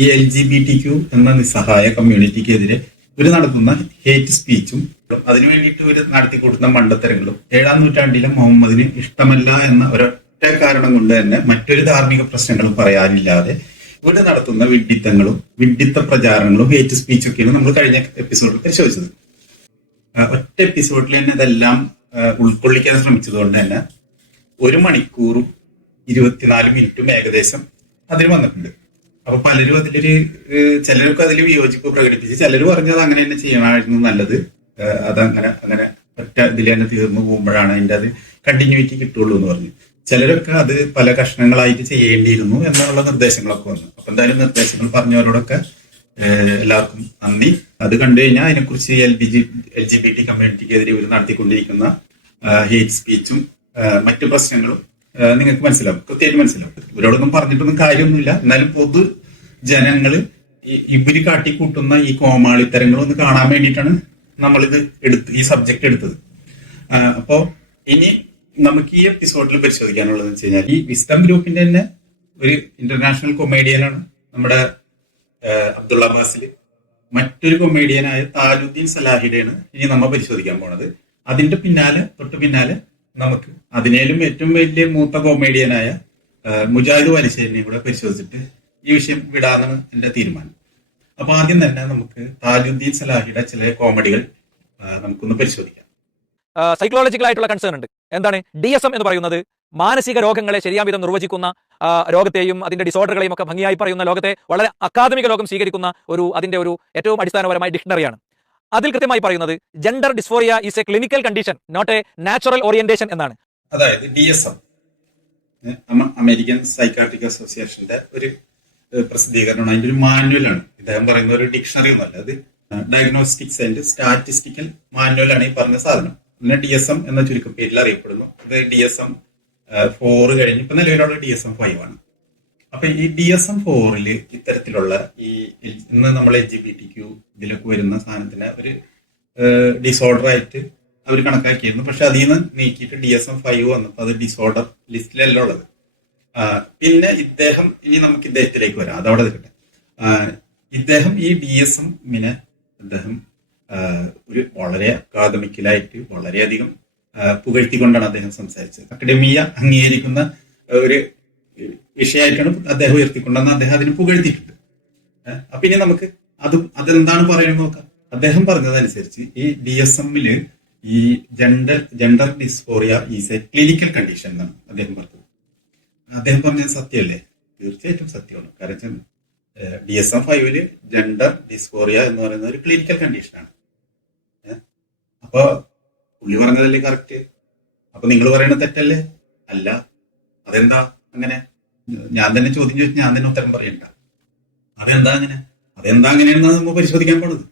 ഈ LGBTQ എന്ന നിസ്സഹായ കമ്മ്യൂണിറ്റിക്കെതിരെ ഇവർ നടത്തുന്ന ഹേറ്റ് സ്പീച്ചും അതിനു വേണ്ടിയിട്ട് ഇവർ നടത്തിക്കൊടുക്കുന്ന മണ്ടത്തരങ്ങളും 7-ാം നൂറ്റാണ്ടിലെ മുഹമ്മദിന് ഇഷ്ടമല്ല എന്ന ഒരൊറ്റ കാരണം കൊണ്ട് തന്നെ മറ്റൊരു ധാർമ്മിക പ്രശ്നങ്ങളും പറയാനില്ലാതെ ഇവിടെ നടത്തുന്ന വിഡ്ഢിത്ത പ്രചാരണങ്ങളും ഹേറ്റ് സ്പീച്ചൊക്കെയാണ് നമ്മൾ കഴിഞ്ഞ എപ്പിസോഡിൽ പരിശോധിച്ചത്. ഒറ്റ എപ്പിസോഡിൽ തന്നെ ഇതെല്ലാം ഉൾക്കൊള്ളിക്കാൻ ശ്രമിച്ചത് കൊണ്ട് തന്നെ 1 മണിക്കൂറും 24 മിനിറ്റും ഏകദേശം അതിൽ വന്നിട്ടുണ്ട്. അപ്പൊ പലരും ചിലരൊക്കെ അതിൽ വിയോജിപ്പ് പ്രകടിപ്പിച്ച് ചിലർ പറഞ്ഞത് അങ്ങനെ തന്നെ ചെയ്യണമായിരുന്നു നല്ലത്, അങ്ങനെ ഒറ്റ ഇതിൽ തന്നെ തീർന്നു പോകുമ്പോഴാണ് അതിന്റെ അത് കണ്ടിന്യൂറ്റി കിട്ടുള്ളൂ എന്ന് പറഞ്ഞു. ചിലരൊക്കെ അത് പല കഷ്ണങ്ങളായിട്ട് ചെയ്യേണ്ടിയിരുന്നു എന്നുള്ള നിർദ്ദേശങ്ങളൊക്കെ വന്നു. അപ്പൊ എന്തായാലും നിർദ്ദേശങ്ങൾ പറഞ്ഞവരോടൊക്കെ എല്ലാവർക്കും നന്ദി. അത് കണ്ടു കഴിഞ്ഞാൽ അതിനെക്കുറിച്ച് LGBT കമ്മ്യൂണിറ്റിക്കെതിരെ ഇവർ നടത്തിക്കൊണ്ടിരിക്കുന്ന ഹേറ്റ് സ്പീച്ചും മറ്റു പ്രശ്നങ്ങളും നിങ്ങൾക്ക് മനസ്സിലാവും, കൃത്യമായിട്ട് മനസ്സിലാവും. ഇവരോടൊന്നും പറഞ്ഞിട്ടൊന്നും കാര്യമൊന്നുമില്ല. എന്നാലും പൊതു ജനങ്ങള് ഇവര് കാട്ടിക്കൂട്ടുന്ന ഈ കോമാളിത്തരങ്ങളൊന്ന് കാണാൻ വേണ്ടിയിട്ടാണ് നമ്മളിത് ഈ സബ്ജക്ട് എടുത്തത്. അപ്പോ ഇനി നമുക്ക് ഈ എപ്പിസോഡിൽ പരിശോധിക്കാനുള്ളത് വെച്ച് കഴിഞ്ഞാൽ ഈ വിസ്ഡം ഗ്രൂപ്പിന്റെ തന്നെ ഒരു ഇന്റർനാഷണൽ കൊമേഡിയനാണ് നമ്മുടെ അബ്ദുള്ള ബാസിൽ. മറ്റൊരു കൊമേഡിയനായ താജുദ്ദീൻ സലാഹിയുടെയാണ് ഇനി നമ്മൾ പരിശോധിക്കാൻ പോണത്. അതിന്റെ തൊട്ടു പിന്നാലെ നമുക്ക് അതിനേലും ഏറ്റവും വലിയ മൂത്ത കൊമേഡിയനായ മുജാഹിദ് വലശ്ശേരിനെയും കൂടെ പരിശോധിച്ചിട്ട് ഈ വിഷയം വിടാന്നാണ് എന്റെ തീരുമാനം. അപ്പൊ ആദ്യം തന്നെ നമുക്ക് താജുദ്ദീൻ സലാഹിയുടെ ചില കോമഡികൾ നമുക്കൊന്ന് പരിശോധിക്കാം. സൈക്കോളജിക്കൽ ആയിട്ടുള്ള കൺസേൺ ഉണ്ട്. എന്താണ് DSM എന്ന് പറയുന്നത്? മാനസിക രോഗങ്ങളെ ശരിയാം വിധം നിർവചിക്കുന്ന രോഗത്തെയും അതിന്റെ ഡിസോർഡറുകളെയും ഒക്കെ ഭംഗിയായി പറയുന്ന ലോകത്തെ വളരെ അക്കാദമിക ലോകം സ്വീകരിക്കുന്ന അതിന്റെ ഒരു ഏറ്റവും അടിസ്ഥാനപരമായ ഡിക്ഷണറിയാണ്. അതിൽ കൃത്യമായി പറയുന്നത് gender dysphoria is a clinical condition, not a natural orientation എന്നാണ്. അതായത് DSM അമേരിക്കൻ സൈക്കാട്രിക് അസോസിയേഷന്റെ ഒരു പ്രസിദ്ധീകരണമാണ്. അതിന്റെ ഒരു മാനുവലാണ്. ഇദ്ദേഹം പറയുന്ന ഒരു ഡിക്ഷണറി ഒന്നല്ല, അത് ഡയഗ്നോസ്റ്റിക്സ് ആൻഡ് സ്റ്റാറ്റിസ്റ്റിക്കൽ മാനുവലാണ് ഈ പറഞ്ഞ സാധനം. പിന്നെ DSM എന്ന ചുരുക്കം പേരിൽ അറിയപ്പെടുന്നു. ഇത് DSM 4 കഴിഞ്ഞ് ഇപ്പൊ നിലവിലുള്ള DSM 5 ആണ്. അപ്പൊ ഈ DSM 4 ഇത്തരത്തിലുള്ള ഇന്ന് നമ്മൾ LGBTQ ഇതിലൊക്കെ വരുന്ന സാധനത്തിന് ഒരു ഡിസോർഡർ ആയിട്ട് അവർ കണക്കാക്കിയിരുന്നു. പക്ഷെ അതിൽ നിന്ന് നീക്കിയിട്ട് DSM 5 വന്നപ്പോൾ അത് ഡിസോർഡർ ലിസ്റ്റിലല്ല ഉള്ളത്. പിന്നെ ഇനി നമുക്ക് ഇദ്ദേഹത്തിലേക്ക് വരാം, അതവിടെ നിൽക്കട്ടെ. ഇദ്ദേഹം ഈ DSM-നെ ഒരു വളരെ അക്കാദമിക്കലായിട്ട് വളരെയധികം പുകഴ്ത്തിക്കൊണ്ടാണ് അദ്ദേഹം സംസാരിച്ചത്. അക്കാഡമിയ അംഗീകരിക്കുന്ന ഒരു വിഷയമായിട്ടാണ് അദ്ദേഹം ഉയർത്തിക്കൊണ്ടെന്ന് അദ്ദേഹം അതിന് പുകഴ്ത്തിയിട്ടുണ്ട്. അപ്പൊ ഇനി നമുക്ക് അതെന്താണ് പറയുന്നത് നോക്കാം. അദ്ദേഹം പറഞ്ഞതനുസരിച്ച് ഈ DSM-ല് ഈ gender dysphoria is a clinical condition എന്നാണ് അദ്ദേഹം പറഞ്ഞത്. അദ്ദേഹം പറഞ്ഞത് സത്യമല്ലേ? തീർച്ചയായിട്ടും സത്യമാണ്. കാരണം DSM 5 ജെൻഡർ ഡിസ്ഫോറിയ എന്ന് പറയുന്ന ഒരു ക്ലിനിക്കൽ കണ്ടീഷനാണ്. അപ്പൊ പുള്ളി പറഞ്ഞതല്ലേ കറക്റ്റ്? അപ്പൊ നിങ്ങൾ പറയുന്നത് തെറ്റല്ലേ? അല്ല. അതെന്താ അങ്ങനെ? ഞാൻ തന്നെ ചോദ്യം ചോദിച്ചു ഞാൻ തന്നെ ഉത്തരം പറയണ്ട. അതെന്താ അങ്ങനെയാണെന്നാണ് നമ്മൾ പരിശോധിക്കാൻ പോണത്.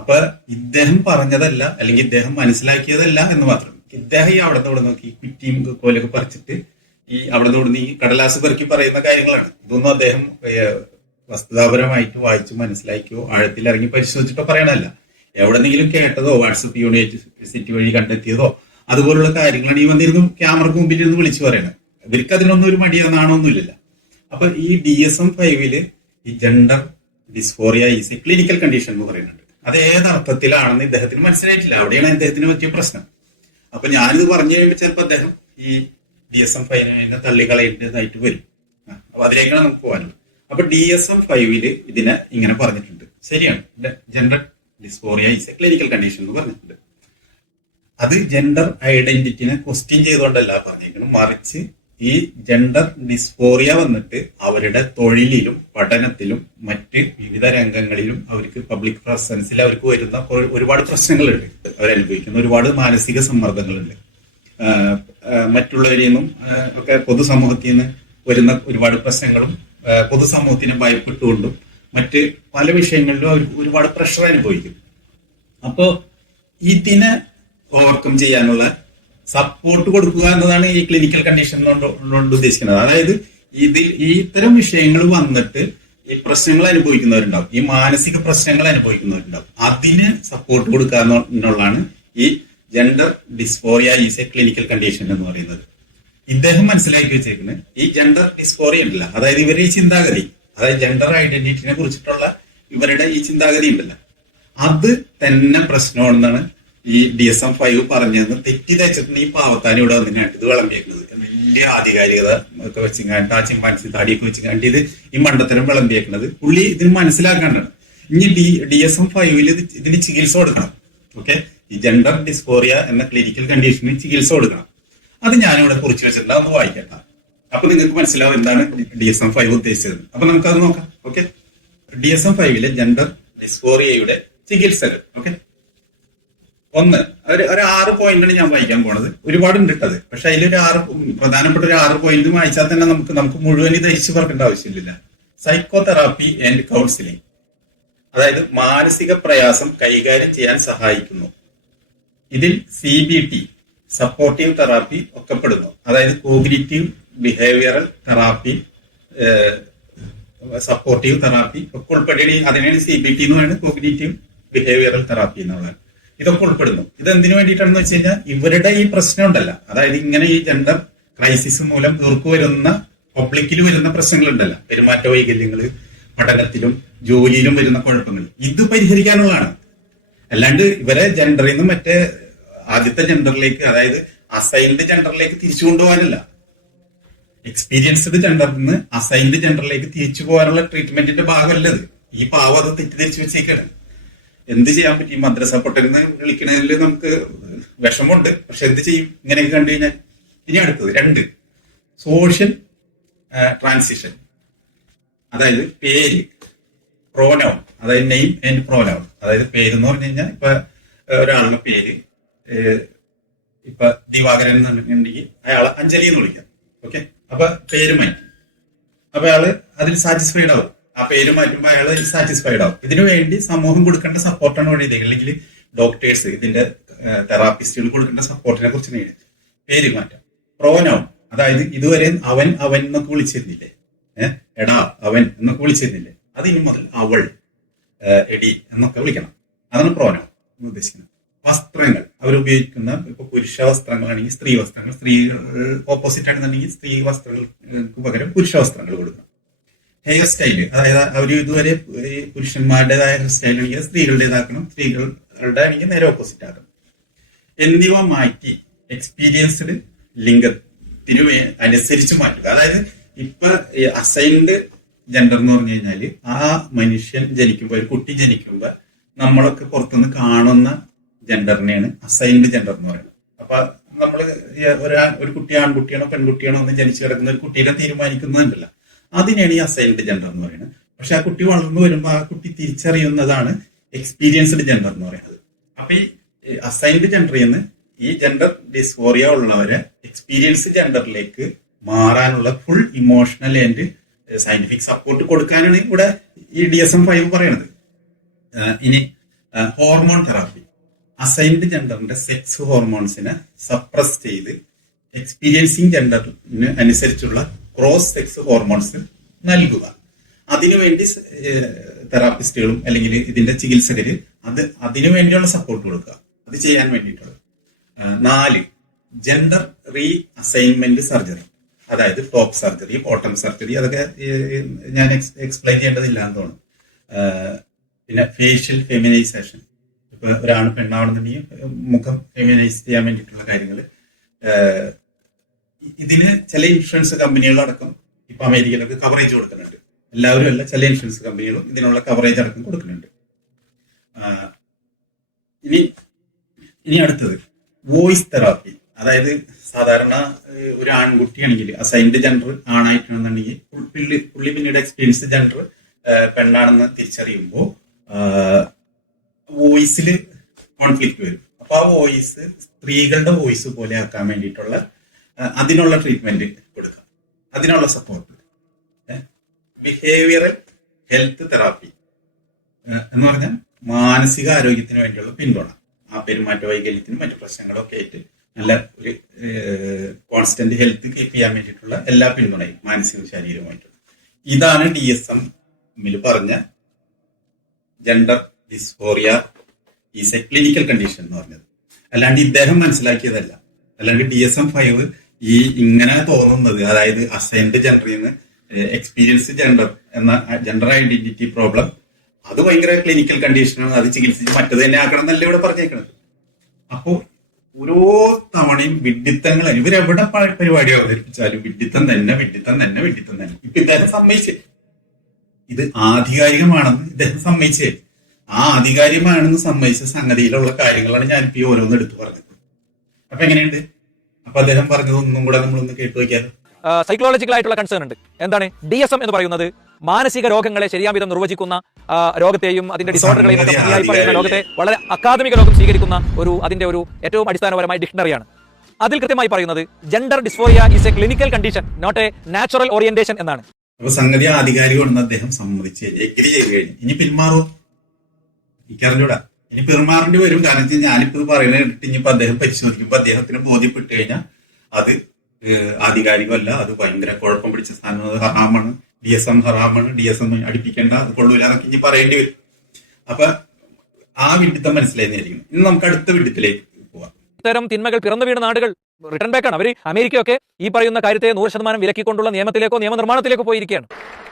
അപ്പൊ ഇദ്ദേഹം പറഞ്ഞതല്ല, അല്ലെങ്കിൽ ഇദ്ദേഹം മനസ്സിലാക്കിയതല്ല എന്ന് മാത്രം. ഇദ്ദേഹം ഈ അവിടെ നോക്കി കുറ്റിയും കോലൊക്കെ പറിച്ചിട്ട് അവിടെ നിന്ന് ഈ കടലാസ് പെറുക്കി പറയുന്ന കാര്യങ്ങളാണ്. ഇതൊന്നും അദ്ദേഹം വസ്തുതാപരമായിട്ട് വായിച്ചു മനസ്സിലാക്കിയോ ആഴത്തിലിറങ്ങി പരിശോധിച്ചിട്ടോ പറയണല്ല. എവിടെന്നെങ്കിലും കേട്ടതോ വാട്സപ്പ് യൂണിവേഴ്സിറ്റി വഴി കണ്ടെത്തിയതോ അതുപോലുള്ള കാര്യങ്ങളാണ് ഈ വന്നിരുന്നു ക്യാമറക്ക് മുമ്പിൽ ഇരുന്ന് വിളിച്ചു പറയണത്. ഇവർക്ക് അതിനൊന്നും ഒരു മടിയാണോന്നുമില്ല. അപ്പൊ ഈ DSM 5 ഈ gender dysphoria is a clinical condition എന്ന് പറയുന്നുണ്ട്. അത് ഏതർത്ഥത്തിലാണെന്ന് ഇദ്ദേഹത്തിന് മനസ്സിലായിട്ടില്ല. അവിടെയാണ് അദ്ദേഹത്തിന് പറ്റിയ പ്രശ്നം. അപ്പൊ ഞാനിത് പറഞ്ഞു കഴിയുമ്പോൾ ചിലപ്പോൾ അദ്ദേഹം ഈ DSM 5 തള്ളിക്കളയേണ്ടതായിട്ട് വരും. അപ്പൊ അതിലേക്കാണ് നമുക്ക് പോകാനുള്ളത്. അപ്പൊ DSM 5 ഇതിനെ ഇങ്ങനെ പറഞ്ഞിട്ടുണ്ട്. ശരിയാണ്, gender dysphoria is a clinical condition എന്ന് പറഞ്ഞിട്ടുണ്ട്. അത് ജെൻഡർ ഐഡന്റിറ്റിനെ ക്വസ്റ്റ്യൻ ചെയ്തുകൊണ്ടല്ല പറഞ്ഞേക്കണം, മറിച്ച് ഈ ജെൻഡർ ഡിസ്ഫോറിയ വന്നിട്ട് അവരുടെ തൊഴിലിലും പഠനത്തിലും മറ്റ് വിവിധ രംഗങ്ങളിലും അവർക്ക് പബ്ലിക് പ്രസൻസിൽ അവർക്ക് വരുന്ന ഒരുപാട് പ്രശ്നങ്ങളുണ്ട്. അവരനുഭവിക്കുന്ന ഒരുപാട് മാനസിക സമ്മർദ്ദങ്ങളുണ്ട്. മറ്റുള്ളവരിൽ നിന്നും ഒക്കെ പൊതുസമൂഹത്തിൽ നിന്ന് വരുന്ന ഒരുപാട് പ്രശ്നങ്ങളും പൊതുസമൂഹത്തിന് ഭയപ്പെട്ടുകൊണ്ടും മറ്റ് പല വിഷയങ്ങളിലും അവർ ഒരുപാട് പ്രഷർ അനുഭവിക്കും. അപ്പോ ഇതിനെ ഓവർകം ചെയ്യാനുള്ള സപ്പോർട്ട് കൊടുക്കുക എന്നതാണ് ഈ ക്ലിനിക്കൽ കണ്ടീഷൻ കൊണ്ട് ഉദ്ദേശിക്കുന്നത്. അതായത് ഇത്തരം വിഷയങ്ങൾ വന്നിട്ട് ഈ പ്രശ്നങ്ങൾ അനുഭവിക്കുന്നവരുണ്ടാവും, ഈ മാനസിക പ്രശ്നങ്ങൾ അനുഭവിക്കുന്നവരുണ്ടാവും. അതിന് സപ്പോർട്ട് കൊടുക്കുക എന്നുള്ളതാണ് ഈ gender dysphoria is a clinical condition എന്ന് പറയുന്നത്. ഇദ്ദേഹം മനസ്സിലാക്കി വെച്ചേക്കുന്നത് ഈ ജെൻഡർ ഡിസ്ഫോറിയ ഉണ്ടല്ല, അതായത് ഇവരുടെ ഈ ചിന്താഗതി അതായത് ജെൻഡർ ഐഡന്റിറ്റിനെ കുറിച്ചിട്ടുള്ള ഇവരുടെ ഈ ചിന്താഗതി ഉണ്ടല്ലോ, അത് തന്നെ പ്രശ്നമാണെന്നാണ് ഈ DSM-5 പറഞ്ഞതെന്ന് തെറ്റിദ്ധരിച്ചിട്ടുണ്ട് ഈ പാവത്താൻ ഇവിടെ വന്നിട്ട് ഇത് വിളമ്പിയേക്കുന്നത്. വലിയ ആധികാരികത ഒക്കെ വെച്ചിങ്ങാണ്ട് ആ ചിമ്പാൻസി താടിയൊക്കെ വെച്ചിങ്ങാണ്ട് ഇത് ഈ മണ്ടത്തരം വിളമ്പിയേക്കുന്നത് പുള്ളി ഇതിന് മനസ്സിലാക്കാണ്ടാണ്. ഇനി DSM-5 ഇതിന് ചികിത്സ കൊടുക്കണം. ഓക്കെ, ഈ ജെൻഡർ ഡിസ്ഫോറിയ എന്ന ക്ലിനിക്കൽ കണ്ടീഷന് ചികിത്സ കൊടുക്കണം. അത് ഞാനിവിടെ കുറിച്ച് വെച്ചിട്ടുണ്ട്, അതൊന്ന് വായിക്കട്ടെ. അപ്പൊ നിങ്ങൾക്ക് മനസ്സിലാവും എന്താണ് DSM-5 ഉദ്ദേശിച്ചത്. അപ്പൊ നമുക്കത് നോക്കാം. ഓക്കെ, DSM-5 ജെൻഡർ ഡിസ്ഫോറിയയുടെ ചികിത്സകൾ. ഓക്കെ, ഒന്ന് ഒരു 6 പോയിന്റാണ് ഞാൻ വായിക്കാൻ പോണത്. ഒരുപാടുണ്ട് ഇട്ടത്, പക്ഷെ അതിലൊരു 6 പ്രധാനപ്പെട്ട ഒരു 6 പോയിന്റ് വായിച്ചാൽ തന്നെ നമുക്ക് മുഴുവൻ ഇത് അരിച്ചു പറക്കേണ്ട ആവശ്യമില്ല. സൈക്കോതെറാപ്പി ആൻഡ് കൗൺസിലിംഗ്, അതായത് മാനസിക പ്രയാസം കൈകാര്യം ചെയ്യാൻ സഹായിക്കുന്നു. ഇതിൽ CBT സപ്പോർട്ടീവ് തെറാപ്പി ഒക്കെ പെടുന്നു. അതായത് cognitive behavioural therapy, supportive therapy ഒക്കെ ഉൾപ്പെടുന്ന, അതിനാണ് CBT എന്ന് പറയുന്നത്, കോഗ്നിറ്റീവ് ബിഹേവിയറൽ തെറാപ്പി എന്നുള്ളത്. ഇതൊക്കെ ഉൾപ്പെടുന്നു. ഇത് എന്തിനു വേണ്ടിയിട്ടാണെന്ന് വെച്ച് കഴിഞ്ഞാൽ ഇവരുടെ ഈ പ്രശ്നം ഉണ്ടല്ലോ, അതായത് ഇങ്ങനെ ഈ ജെൻഡർ ക്രൈസിസ് മൂലം ഇവർക്ക് വരുന്ന പബ്ലിക്കിൽ വരുന്ന പ്രശ്നങ്ങളുണ്ടല്ലോ, പെരുമാറ്റ വൈകല്യങ്ങള്, പഠനത്തിലും ജോലിയിലും വരുന്ന കുഴപ്പങ്ങൾ, ഇത് പരിഹരിക്കാനുള്ളതാണ്. അല്ലാണ്ട് ഇവരെ ജെൻഡറിൽ നിന്ന് മറ്റേ ആദ്യത്തെ ജെൻഡറിലേക്ക്, അതായത് അസൈൻഡ് ജെൻഡറിലേക്ക് തിരിച്ചു കൊണ്ടുപോകാനല്ല, എക്സ്പീരിയൻസ്ഡ് ജെൻഡറിൽ നിന്ന് അസൈൻഡ് ജെൻഡറിലേക്ക് തിരിച്ചു പോകാനുള്ള ട്രീറ്റ്മെന്റിന്റെ ഭാഗമല്ലത്. ഈ പാവം അത് തെറ്റിദ്ധരിച്ചു വെച്ചേക്കാണ്. എന്ത് ചെയ്യാൻ പറ്റും? മദ്രസ പൊട്ടരുന്ന് വിളിക്കണതിൽ നമുക്ക് വിഷമമുണ്ട്, പക്ഷെ എന്ത് ചെയ്യും ഇങ്ങനെയൊക്കെ കണ്ടു കഴിഞ്ഞാൽ. ഇനി അടുത്തത് 2, സോഷ്യൽ ട്രാൻസിഷൻ, അതായത് പേര്, പ്രോനൗൺ, അതായത് നെയിം ആൻഡ് പ്രോനൗൺ. അതായത് പേര് എന്ന് പറഞ്ഞു കഴിഞ്ഞാൽ ഇപ്പൊ ഒരാളുടെ പേര് ഇപ്പൊ ദിവാകരൻ എന്നുണ്ടെങ്കിൽ അയാളെ അഞ്ജലി എന്ന് വിളിക്കാം. ഓക്കെ, അപ്പൊ പേര് മാറ്റി, അപ്പൊ അയാള് അതിൽ സാറ്റിസ്ഫൈഡ് ആവും. ആ പേര് മാറ്റുമ്പോൾ അയാൾ സാറ്റിസ്ഫൈഡ് ആവും. ഇതിനു വേണ്ടി സമൂഹം കൊടുക്കേണ്ട സപ്പോർട്ടാണ് വേണ്ടി, അല്ലെങ്കിൽ ഡോക്ടേഴ്സ്, ഇതിന്റെ തെറാപ്പിസ്റ്റുകൾ കൊടുക്കേണ്ട സപ്പോർട്ടിനെ കുറിച്ച് പേര് മാറ്റാം. പ്രോനൗൺ, അതായത് ഇതുവരെ അവൻ എന്നൊക്കെ വിളിച്ചിരുന്നില്ലേ, എടാ അവൻ എന്നൊക്കെ വിളിച്ചിരുന്നില്ലേ, അത് ഇനി മുതൽ അവൾ, എടി എന്നൊക്കെ വിളിക്കണം. അതാണ് പ്രോനൗൺ ഉദ്ദേശിക്കുന്നത്. വസ്ത്രങ്ങൾ, അവരുപയോഗിക്കുന്ന ഇപ്പൊ പുരുഷ വസ്ത്രങ്ങളാണെങ്കിൽ സ്ത്രീ വസ്ത്രങ്ങൾ, സ്ത്രീകൾ ഓപ്പോസിറ്റ് ആണെന്നുണ്ടെങ്കിൽ സ്ത്രീ വസ്ത്രങ്ങൾക്ക് പകരം പുരുഷ വസ്ത്രങ്ങൾ കൊടുക്കണം. ഹെയർ സ്റ്റൈല്, അതായത് അവർ ഇതുവരെ പുരുഷന്മാരുടേതായ ഹെയർ സ്റ്റൈൽ ആണെങ്കിൽ സ്ത്രീകളുടേതാക്കണം, സ്ത്രീകളുടെ ആണെങ്കിൽ നേരെ ഓപ്പോസിറ്റ് ആക്കണം. എന്നിവ മാറ്റി എക്സ്പീരിയൻസ്ഡ് ലിംഗത്തിന് അനുസരിച്ച് മാറ്റുക. അതായത് ഇപ്പൊ അസൈൻഡ് ജെൻഡർ എന്ന് പറഞ്ഞു കഴിഞ്ഞാല് ആ മനുഷ്യൻ ജനിക്കുമ്പോ, ഒരു കുട്ടി ജനിക്കുമ്പോ നമ്മളൊക്കെ പുറത്തുനിന്ന് കാണുന്ന ജെൻഡറിനെയാണ് അസൈൻഡ് ജെൻഡർ എന്ന് പറയുന്നത്. അപ്പൊ നമ്മള് ഒരു കുട്ടി ആൺകുട്ടിയാണോ പെൺകുട്ടിയാണോ എന്ന് ജനിച്ചു കിടക്കുന്ന ഒരു കുട്ടീനെ തീരുമാനിക്കുന്നതല്ല, അതിനെയാണ് ഈ അസൈൻഡ് ജെൻഡർ എന്ന് പറയുന്നത്. പക്ഷെ ആ കുട്ടി വളർന്നു വരുമ്പോൾ ആ കുട്ടി തിരിച്ചറിയുന്നതാണ് എക്സ്പീരിയൻസ്ഡ് ജെൻഡർ എന്ന് പറയുന്നത്. അപ്പൊ ഈ അസൈൻഡ് ജെൻഡറിൽ നിന്ന് ഈ ജെൻഡർ ഡിസ്ഫോറിയ ഉള്ളവരെ എക്സ്പീരിയൻസ് ജെൻഡറിലേക്ക് മാറാനുള്ള full emotional and scientific support കൊടുക്കാനാണ് ഇവിടെ ഈ DSM-5 പറയുന്നത്. ഇനി ഹോർമോൺ തെറാപ്പി, അസൈൻഡ് ജെൻഡറിന്റെ സെക്സ് ഹോർമോൺസിനെ സപ്രസ് ചെയ്ത് എക്സ്പീരിയൻസിങ് ജെൻഡറിന് അനുസരിച്ചുള്ള ക്രോസ് സെക്സ് ഹോർമോൺസ് നൽകുക. അതിനുവേണ്ടി തെറാപ്പിസ്റ്റുകളും അല്ലെങ്കിൽ ഇതിന്റെ ചികിത്സകര് അതിനു വേണ്ടിയുള്ള സപ്പോർട്ട് കൊടുക്കുക, അത് ചെയ്യാൻ വേണ്ടിയിട്ടുള്ളത്. 4, ജെൻഡർ റീ അസൈൻമെന്റ് സർജറി, അതായത് ടോപ്പ് സർജറി, ബോട്ടം സർജറി, അതൊക്കെ ഞാൻ എക്സ്പ്ലെയിൻ ചെയ്യേണ്ടതില്ല എന്ന് തോന്നുന്നു. പിന്നെ ഫേഷ്യൽ ഫെമിനൈസേഷൻ, ഇപ്പൊ ഒരാണ് പെണ്ണാണെന്നുണ്ടെങ്കിൽ മുഖം ഫെമിനൈസ് ചെയ്യാൻ വേണ്ടിയിട്ടുള്ള കാര്യങ്ങൾ. ഇതിന് ചില ഇൻഷുറൻസ് കമ്പനികളടക്കം ഇപ്പൊ അമേരിക്കയിലൊക്കെ കവറേജ് കൊടുക്കുന്നുണ്ട്. എല്ലാവരും അല്ല, ചില ഇൻഷുറൻസ് കമ്പനികളും ഇതിനുള്ള കവറേജ് അടക്കം കൊടുക്കുന്നുണ്ട്. ഇനി അടുത്തത് വോയിസ് തെറാപ്പി, അതായത് സാധാരണ ഒരു ആൺകുട്ടിയാണെങ്കിൽ അസൈൻഡ് ജെൻഡർ ആണായിട്ടുണ്ടെന്നുണ്ടെങ്കിൽ പുള്ളി പിന്നീട് എക്സ്പീരിയൻസ് ജെൻഡർ പെണ്ണാണെന്ന് തിരിച്ചറിയുമ്പോൾ വോയിസിൽ കോൺഫ്ലിക്റ്റ് വരും. അപ്പൊ ആ വോയിസ് സ്ത്രീകളുടെ വോയിസ് പോലെ ആക്കാൻ വേണ്ടിയിട്ടുള്ള അതിനുള്ള ട്രീറ്റ്മെന്റ് കൊടുക്കാം, അതിനുള്ള സപ്പോർട്ട്. ബിഹേവിയറൽ ഹെൽത്ത് തെറാപ്പി എന്ന് പറഞ്ഞാൽ മാനസിക ആരോഗ്യത്തിന് വേണ്ടിയുള്ള പിന്തുണ, ആ പെരുമാറ്റ വൈകല്യത്തിനും മറ്റു പ്രശ്നങ്ങളൊക്കെ ആയിട്ട് നല്ല ഒരു കോൺസ്റ്റന്റ് ഹെൽത്ത് കീപ്പ് ചെയ്യാൻ വേണ്ടിയിട്ടുള്ള എല്ലാ പിന്തുണയും മാനസികവും ശാരീരികമായിട്ടുള്ള. ഇതാണ് DSM-ൽ പറഞ്ഞ gender dysphoria is a clinical condition എന്ന് പറഞ്ഞത്. അല്ലാണ്ട് ഇദ്ദേഹം മനസ്സിലാക്കിയതല്ല. അല്ലാണ്ട് DSM-5 ഈ ഇങ്ങനെ തോന്നുന്നത്, അതായത് അസൈൻഡ് ജെൻഡറിൽ നിന്ന് എക്സ്പീരിയൻസ് ജെൻഡർ എന്ന ജെൻഡർ ഐഡന്റിറ്റി പ്രോബ്ലം അത് ഭയങ്കര ക്ലിനിക്കൽ കണ്ടീഷനാണ്, അത് ചികിത്സിച്ച് മറ്റത് തന്നെ ആക്കണം എന്നല്ല ഇവിടെ പറഞ്ഞേക്കുന്നത്. അപ്പോ ഓരോ തവണയും വിഡ്ഢിത്തങ്ങൾ ഇവരെവിടെ പരിപാടി അവതരിപ്പിച്ചാലും വിഡ്ഢിത്തം തന്നെ വിഡ്ഢിത്തം തന്നെ വിഡ്ഢിത്തം തന്നെ. ഇപ്പൊ ഇദ്ദേഹം സമ്മതിച്ചേ ഇത് ആധികാരികമാണെന്ന് ഇദ്ദേഹം സമ്മതിച്ചേ. ആ ആധികാരികമാണെന്ന് സമ്മതിച്ച സംഗതിയിലുള്ള കാര്യങ്ങളാണ് ഞാനിപ്പോ ഈ ഓരോന്ന് എടുത്തു പറഞ്ഞത്. അപ്പൊ എങ്ങനെയുണ്ട്? അപ്പൊ അദ്ദേഹം പറഞ്ഞത് ഒന്നും കൂടെ നമ്മളൊന്ന് കേട്ടു നോക്കിയാലോ. സൈക്കോളജിക്കൽ ആയിട്ടുള്ള കൺസേൺ ഉണ്ട്. എന്താണ് DSM എന്ന് പറയുന്നത്? മാനസിക രോഗങ്ങളെ ശരിയാംവിധം നിർവചിക്കുന്ന രോഗത്തെയും അതിന്റെ ഡിസോർഡറുകളെയും ഒക്കെ ഭംഗിയായി പറയുന്ന ലോകത്തെ വളരെ അക്കാദമിക ലോകം സ്വീകരിക്കുന്ന അതിന്റെ ഒരു ഏറ്റവും അടിസ്ഥാനപരമായ ഡിക്ഷണറിയാണ്. അതിൽ കൃത്യമായി പറയുന്നത് gender dysphoria is a clinical condition, not a natural orientation എന്നാണ്. അപ്പൊ സംഗതി ആധികാരികമാണെന്ന് അദ്ദേഹം സമ്മതിച്ച് എഗ്രി ചെയ്ത് കഴിഞ്ഞു. ഇനി പിന്മാറോ എനിക്കറിഞ്ഞൂടാ. ഇനി പെരുമാറേണ്ടി വരും. കാരണം ഞാനിപ്പോ ഇത് പറയുന്നത് കേട്ടിട്ട് ഇനിയിപ്പോ അദ്ദേഹം പരിശോധിക്കുമ്പോ അദ്ദേഹത്തിന് ബോധ്യപ്പെട്ട് കഴിഞ്ഞാൽ അത് ആധികാരികമല്ല, അത് ഭയങ്കര കുഴപ്പം പിടിച്ച സ്ഥാനം, അത് ഹറാമാണ്, DSM ഹറാമാണ്, DSM അടുപ്പിക്കേണ്ട, അത് കൊള്ളൂല എന്നൊക്കെ ഇനി പറയേണ്ടി വരും. അപ്പൊ ആ വിഡിത്തം മനസ്സിലായിരിക്കും. ഇന്ന് നമുക്ക് അടുത്ത വിഡിത്തിലേക്ക് പോവാം. ഇത്തരം തിന്മകൾ പിറന്നു വീണ നാടുകൾ റിട്ടേൺ ബാക്കാണ്. അവർ അമേരിക്കയൊക്കെ ഈ പറയുന്ന കാര്യത്തെ 100% വിലക്കിക്കൊണ്ടുള്ള നിയമത്തിലേക്കോ നിയമനിർമ്മാണത്തിലേക്കോ പോയിരിക്കുകയാണ്.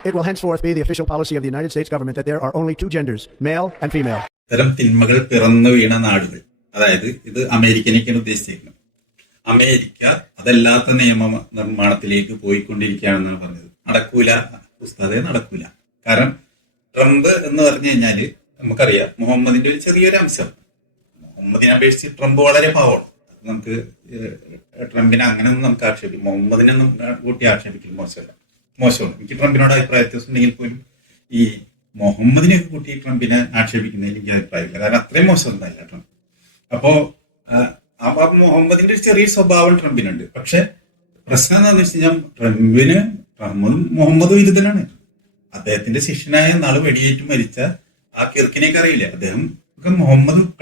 It will henceforth be the official policy of the United States government that there are only two genders, male and female. ഇത്തരം തിന്മകൾ പിറന്നു വീണ നാടുകൾ, അതായത് ഇത് അമേരിക്കനൊക്കെയാണ് ഉദ്ദേശിച്ചിരിക്കുന്നത്. അമേരിക്ക അതല്ലാത്ത നിയമ നിർമ്മാണത്തിലേക്ക് പോയിക്കൊണ്ടിരിക്കുകയാണെന്നാണ് പറഞ്ഞത്. നടക്കൂല ഉസ്താദെ, നടക്കൂല. കാരണം ട്രംപ് എന്ന് പറഞ്ഞു കഴിഞ്ഞാല് നമുക്കറിയാം മുഹമ്മദിന്റെ ഒരു ചെറിയൊരു അംശം. മുഹമ്മദിനെ അപേക്ഷിച്ച് ട്രംപ് വളരെ പാവമാണ്. നമുക്ക് ട്രംപിനെ അങ്ങനെയൊന്നും നമുക്ക് ആക്ഷേപിക്കും, മുഹമ്മദിനൊന്നും കൂട്ടി ആക്ഷേപിക്കും മോശമാണ്. എനിക്ക് ട്രംപിനോട് അഭിപ്രായ വ്യത്യാസം ഉണ്ടെങ്കിൽ പോലും ഈ മുഹമ്മദിനെയൊക്കെ കൂട്ടി ട്രംപിനെ ആക്ഷേപിക്കുന്നതിൽ എനിക്ക് അഭിപ്രായമില്ല. കാരണം അത്രയും മോശമൊന്നുമല്ല ട്രംപ്. അപ്പോ മുഹമ്മദിന്റെ ഒരു ചെറിയ സ്വഭാവം ട്രംപിനുണ്ട്. പക്ഷെ പ്രശ്നം എന്താണെന്ന് വെച്ച് കഴിഞ്ഞാൽ മുഹമ്മദ് വിരുദ്ധനാണ്. അദ്ദേഹത്തിന്റെ ശിഷ്യനായ നാള് വെടിയേറ്റ് മരിച്ച ആ കിർക്കിനെയൊക്കെ അറിയില്ല. അദ്ദേഹം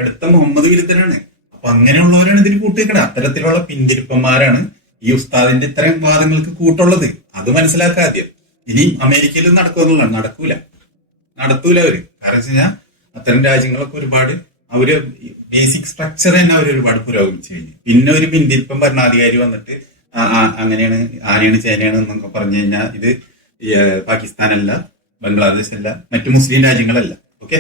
അടുത്ത മുഹമ്മദ് വിരുദ്ധനാണ്. അപ്പൊ അങ്ങനെയുള്ളവരാണ് ഇതിന് കൂട്ടിയിരിക്കണത്. അത്തരത്തിലുള്ള പിന്തിരിപ്പന്മാരാണ് ഈ ഉസ്താദിന്റെ ഇത്തരം വാദങ്ങൾക്ക് കൂട്ടുള്ളത്. അത് മനസ്സിലാക്കുക ആദ്യം. ഇനിയും അമേരിക്കയിൽ നടക്കുമെന്നുള്ളതാണ്. നടത്തൂല അവര്. കാരണം വെച്ച് കഴിഞ്ഞാൽ അത്തരം രാജ്യങ്ങളൊക്കെ ഒരുപാട് അവര് ബേസിക് സ്ട്രക്ചർ തന്നെ അവർ ഒരുപാട് പുരോഗമിച്ചു കഴിഞ്ഞു. പിന്നെ ഒരു പിന്തിരിപ്പം ഭരണാധികാരി വന്നിട്ട് അങ്ങനെയാണ്, ആനയാണ് ചേനയാണ് എന്നൊക്കെ പറഞ്ഞു കഴിഞ്ഞാൽ ഇത് പാകിസ്ഥാനല്ല, ബംഗ്ലാദേശ് അല്ല, മറ്റു മുസ്ലിം രാജ്യങ്ങളല്ല. ഓക്കെ,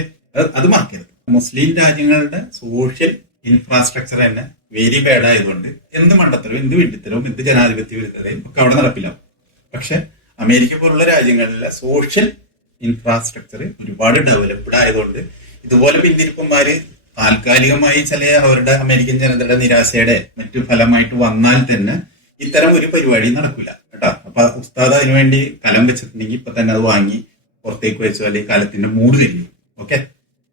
അത് മറക്കരുത്. മുസ്ലിം രാജ്യങ്ങളുടെ സോഷ്യൽ ഇൻഫ്രാസ്ട്രക്ചർ തന്നെ വെരി ബാഡ് ആയതുകൊണ്ട് എന്ത് മണ്ടത്തരവും എന്ത് വിഡിത്തരവും എന്ത് ജനാധിപത്യ വിരുദ്ധതയും ഒക്കെ അവിടെ നടപ്പിലാവും. പക്ഷെ അമേരിക്ക പോലുള്ള രാജ്യങ്ങളിലെ സോഷ്യൽ ഇൻഫ്രാസ്ട്രക്ചർ ഒരുപാട് ഡെവലപ്ഡ് ആയതുകൊണ്ട് ഇതുപോലെ പിന്തിരിപ്പന്മാര് താൽക്കാലികമായി ചില അവരുടെ അമേരിക്കൻ ജനതയുടെ നിരാശയുടെ മറ്റു ഫലമായിട്ട് വന്നാൽ തന്നെ ഇത്തരം ഒരു പരിപാടി നടക്കില്ല കേട്ടോ. അപ്പൊ ഉസ്താദ് അതിനുവേണ്ടി കലം വെച്ചിട്ടുണ്ടെങ്കിൽ ഇപ്പൊ തന്നെ അത് വാങ്ങി പുറത്തേക്ക് വെച്ചു, അല്ലെങ്കിൽ കാലത്തിന്റെ മൂട് കഴിയും. ഓക്കെ,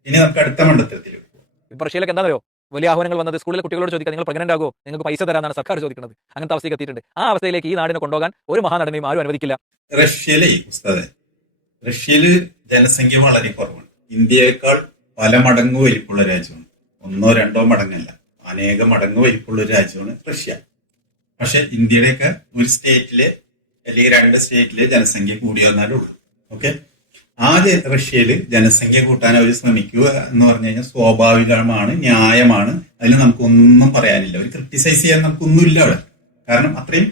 ഇനി നമുക്ക് അടുത്ത മണ്ഡലത്തിലേക്ക് പോകാം. ഇപ്പൊ റഷ്യയിലൊക്കെ എന്താ അറിയോ വലിയ ആഹ്വാനങ്ങൾ വന്നത്? സ്കൂളിലെ കുട്ടികളോട് ചോദിക്കുക, നിങ്ങൾ പ്രഗ്നന്റ് ആകുമോ, നിങ്ങൾക്ക് പൈസ തരാനാണ് സർക്കാർ ചോദിക്കുന്നത്. അങ്ങനത്തെ അവസ്ഥയ്ക്ക് എത്തിയിട്ടുണ്ട്. ആ അവസ്ഥയിലേക്ക് ഈ നാടിനെ കൊണ്ടുപോകാൻ ഒരു മഹാനടനെയും ആരും അനുവദിക്കില്ല. റഷ്യയിലെ ഉസ്താദെ, റഷ്യയില് ജനസംഖ്യ വളരെ കുറവാണ്. ഇന്ത്യയേക്കാൾ പല മടങ്ങ് വലിപ്പുള്ള രാജ്യമാണ്. 1-2 മടങ്ങല്ല, അനേക മടങ്ങ് വലിപ്പുള്ള ഒരു രാജ്യമാണ് റഷ്യ. പക്ഷെ ഇന്ത്യയുടെയൊക്കെ ഒരു സ്റ്റേറ്റിലെ അല്ലെങ്കിൽ 2 സ്റ്റേറ്റിലെ ജനസംഖ്യ കൂടി വന്നാലേ ഉള്ളൂ. ഓക്കെ, ആ റഷ്യയില് ജനസംഖ്യ കൂട്ടാൻ അവർ ശ്രമിക്കുക എന്ന് പറഞ്ഞു കഴിഞ്ഞാൽ സ്വാഭാവികമാണ്, ന്യായമാണ്. അതിൽ നമുക്കൊന്നും പറയാനില്ല. ഒരു ക്രിട്ടിസൈസ് ചെയ്യാൻ നമുക്കൊന്നുമില്ല അവിടെ. കാരണം അത്രയും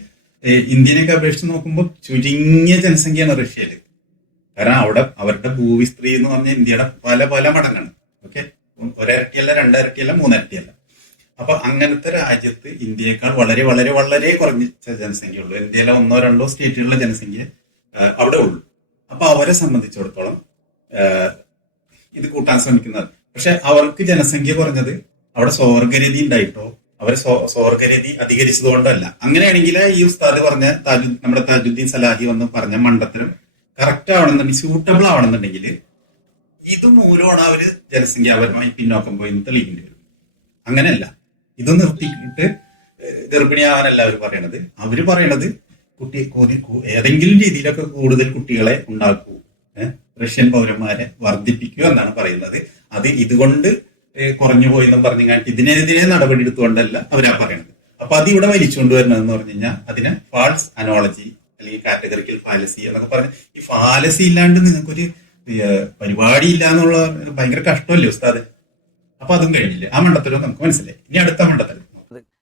ഇന്ത്യനെയൊക്കെ അപേക്ഷിച്ച് നോക്കുമ്പോൾ ചുരുങ്ങിയ ജനസംഖ്യയാണ് റഷ്യയില്. കാരണം അവിടെ അവരുടെ ഭൂവിസ്തൃതി എന്ന് പറഞ്ഞാൽ ഇന്ത്യയുടെ പല പല മടങ്ങാണ്. ഓക്കെ, 1 ഇരട്ടിയല്ല, 2 ഇരട്ടിയല്ല, 3 ഇരട്ടിയല്ല. അപ്പൊ അങ്ങനത്തെ രാജ്യത്ത് ഇന്ത്യയേക്കാൾ വളരെ വളരെ വളരെ കുറഞ്ഞ ജനസംഖ്യ ഉള്ളൂ. ഇന്ത്യയിലെ 1-2 സ്റ്റേറ്റുകളിലെ ജനസംഖ്യ അവിടെ ഉള്ളൂ. അപ്പൊ അവരെ സംബന്ധിച്ചിടത്തോളം ഇത് കൂട്ടാൻ ശ്രമിക്കുന്നത്. പക്ഷെ അവർക്ക് ജനസംഖ്യ കുറഞ്ഞത് അവിടെ സ്വർഗരതി ഉണ്ടായിട്ടോ അവരെ സ്വർഗരതി അധികരിച്ചതുകൊണ്ടല്ല. അങ്ങനെയാണെങ്കിൽ ഈ ഉസ്താദ് പറഞ്ഞ നമ്മുടെ താജുദ്ദീൻ സലാഹി വന്ന് പറഞ്ഞ മണ്ടത്തരം കറക്റ്റ് ആവണമെന്നുണ്ടെങ്കിൽ, സ്യൂട്ടബിൾ ആവണമെന്നുണ്ടെങ്കിൽ ഇത് മൂലമാണ് അവര് ജനസംഖ്യാപരമായി പിന്നോക്കം പോയി തെളിയിക്കേണ്ടി വരും. അങ്ങനെയല്ല, ഇത് നിർത്തിയിട്ട് ഗർഭിണിയാവാനല്ല അവർ പറയണത്. അവര് പറയണത് ഏതെങ്കിലും രീതിയിലൊക്കെ കൂടുതൽ കുട്ടികളെ ഉണ്ടാക്കൂ, റഷ്യൻ പൗരന്മാരെ വർദ്ധിപ്പിക്കുക എന്നാണ് പറയുന്നത്. അത് ഇതുകൊണ്ട് കുറഞ്ഞു പോയി എന്നും പറഞ്ഞു കഴിഞ്ഞാൽ ഇതിനെതിരെ നടപടി എടുത്തുകൊണ്ടല്ല അവരാ പറയണത്. അപ്പൊ അത് ഇവിടെ വലിച്ചുകൊണ്ടുവരണമെന്ന് പറഞ്ഞു കഴിഞ്ഞാൽ അതിനെ ഫാൾസ് അനോളജി അല്ലെങ്കിൽ കാറ്റഗറിക്കൽ ഫാലസി എന്നൊക്കെ പറഞ്ഞ്, ഈ ഫാലസി ഇല്ലാണ്ട് നിങ്ങൾക്കൊരു പരിപാടി ഇല്ല എന്നുള്ള ഭയങ്കര കഷ്ടമല്ലേ ഉസ്താദ്? അപ്പൊ അതും കഴിഞ്ഞില്ല. ആ മണ്ടത്തരം നമുക്ക് മനസ്സിലായി. ഇനി അടുത്ത മണ്ടത്തരം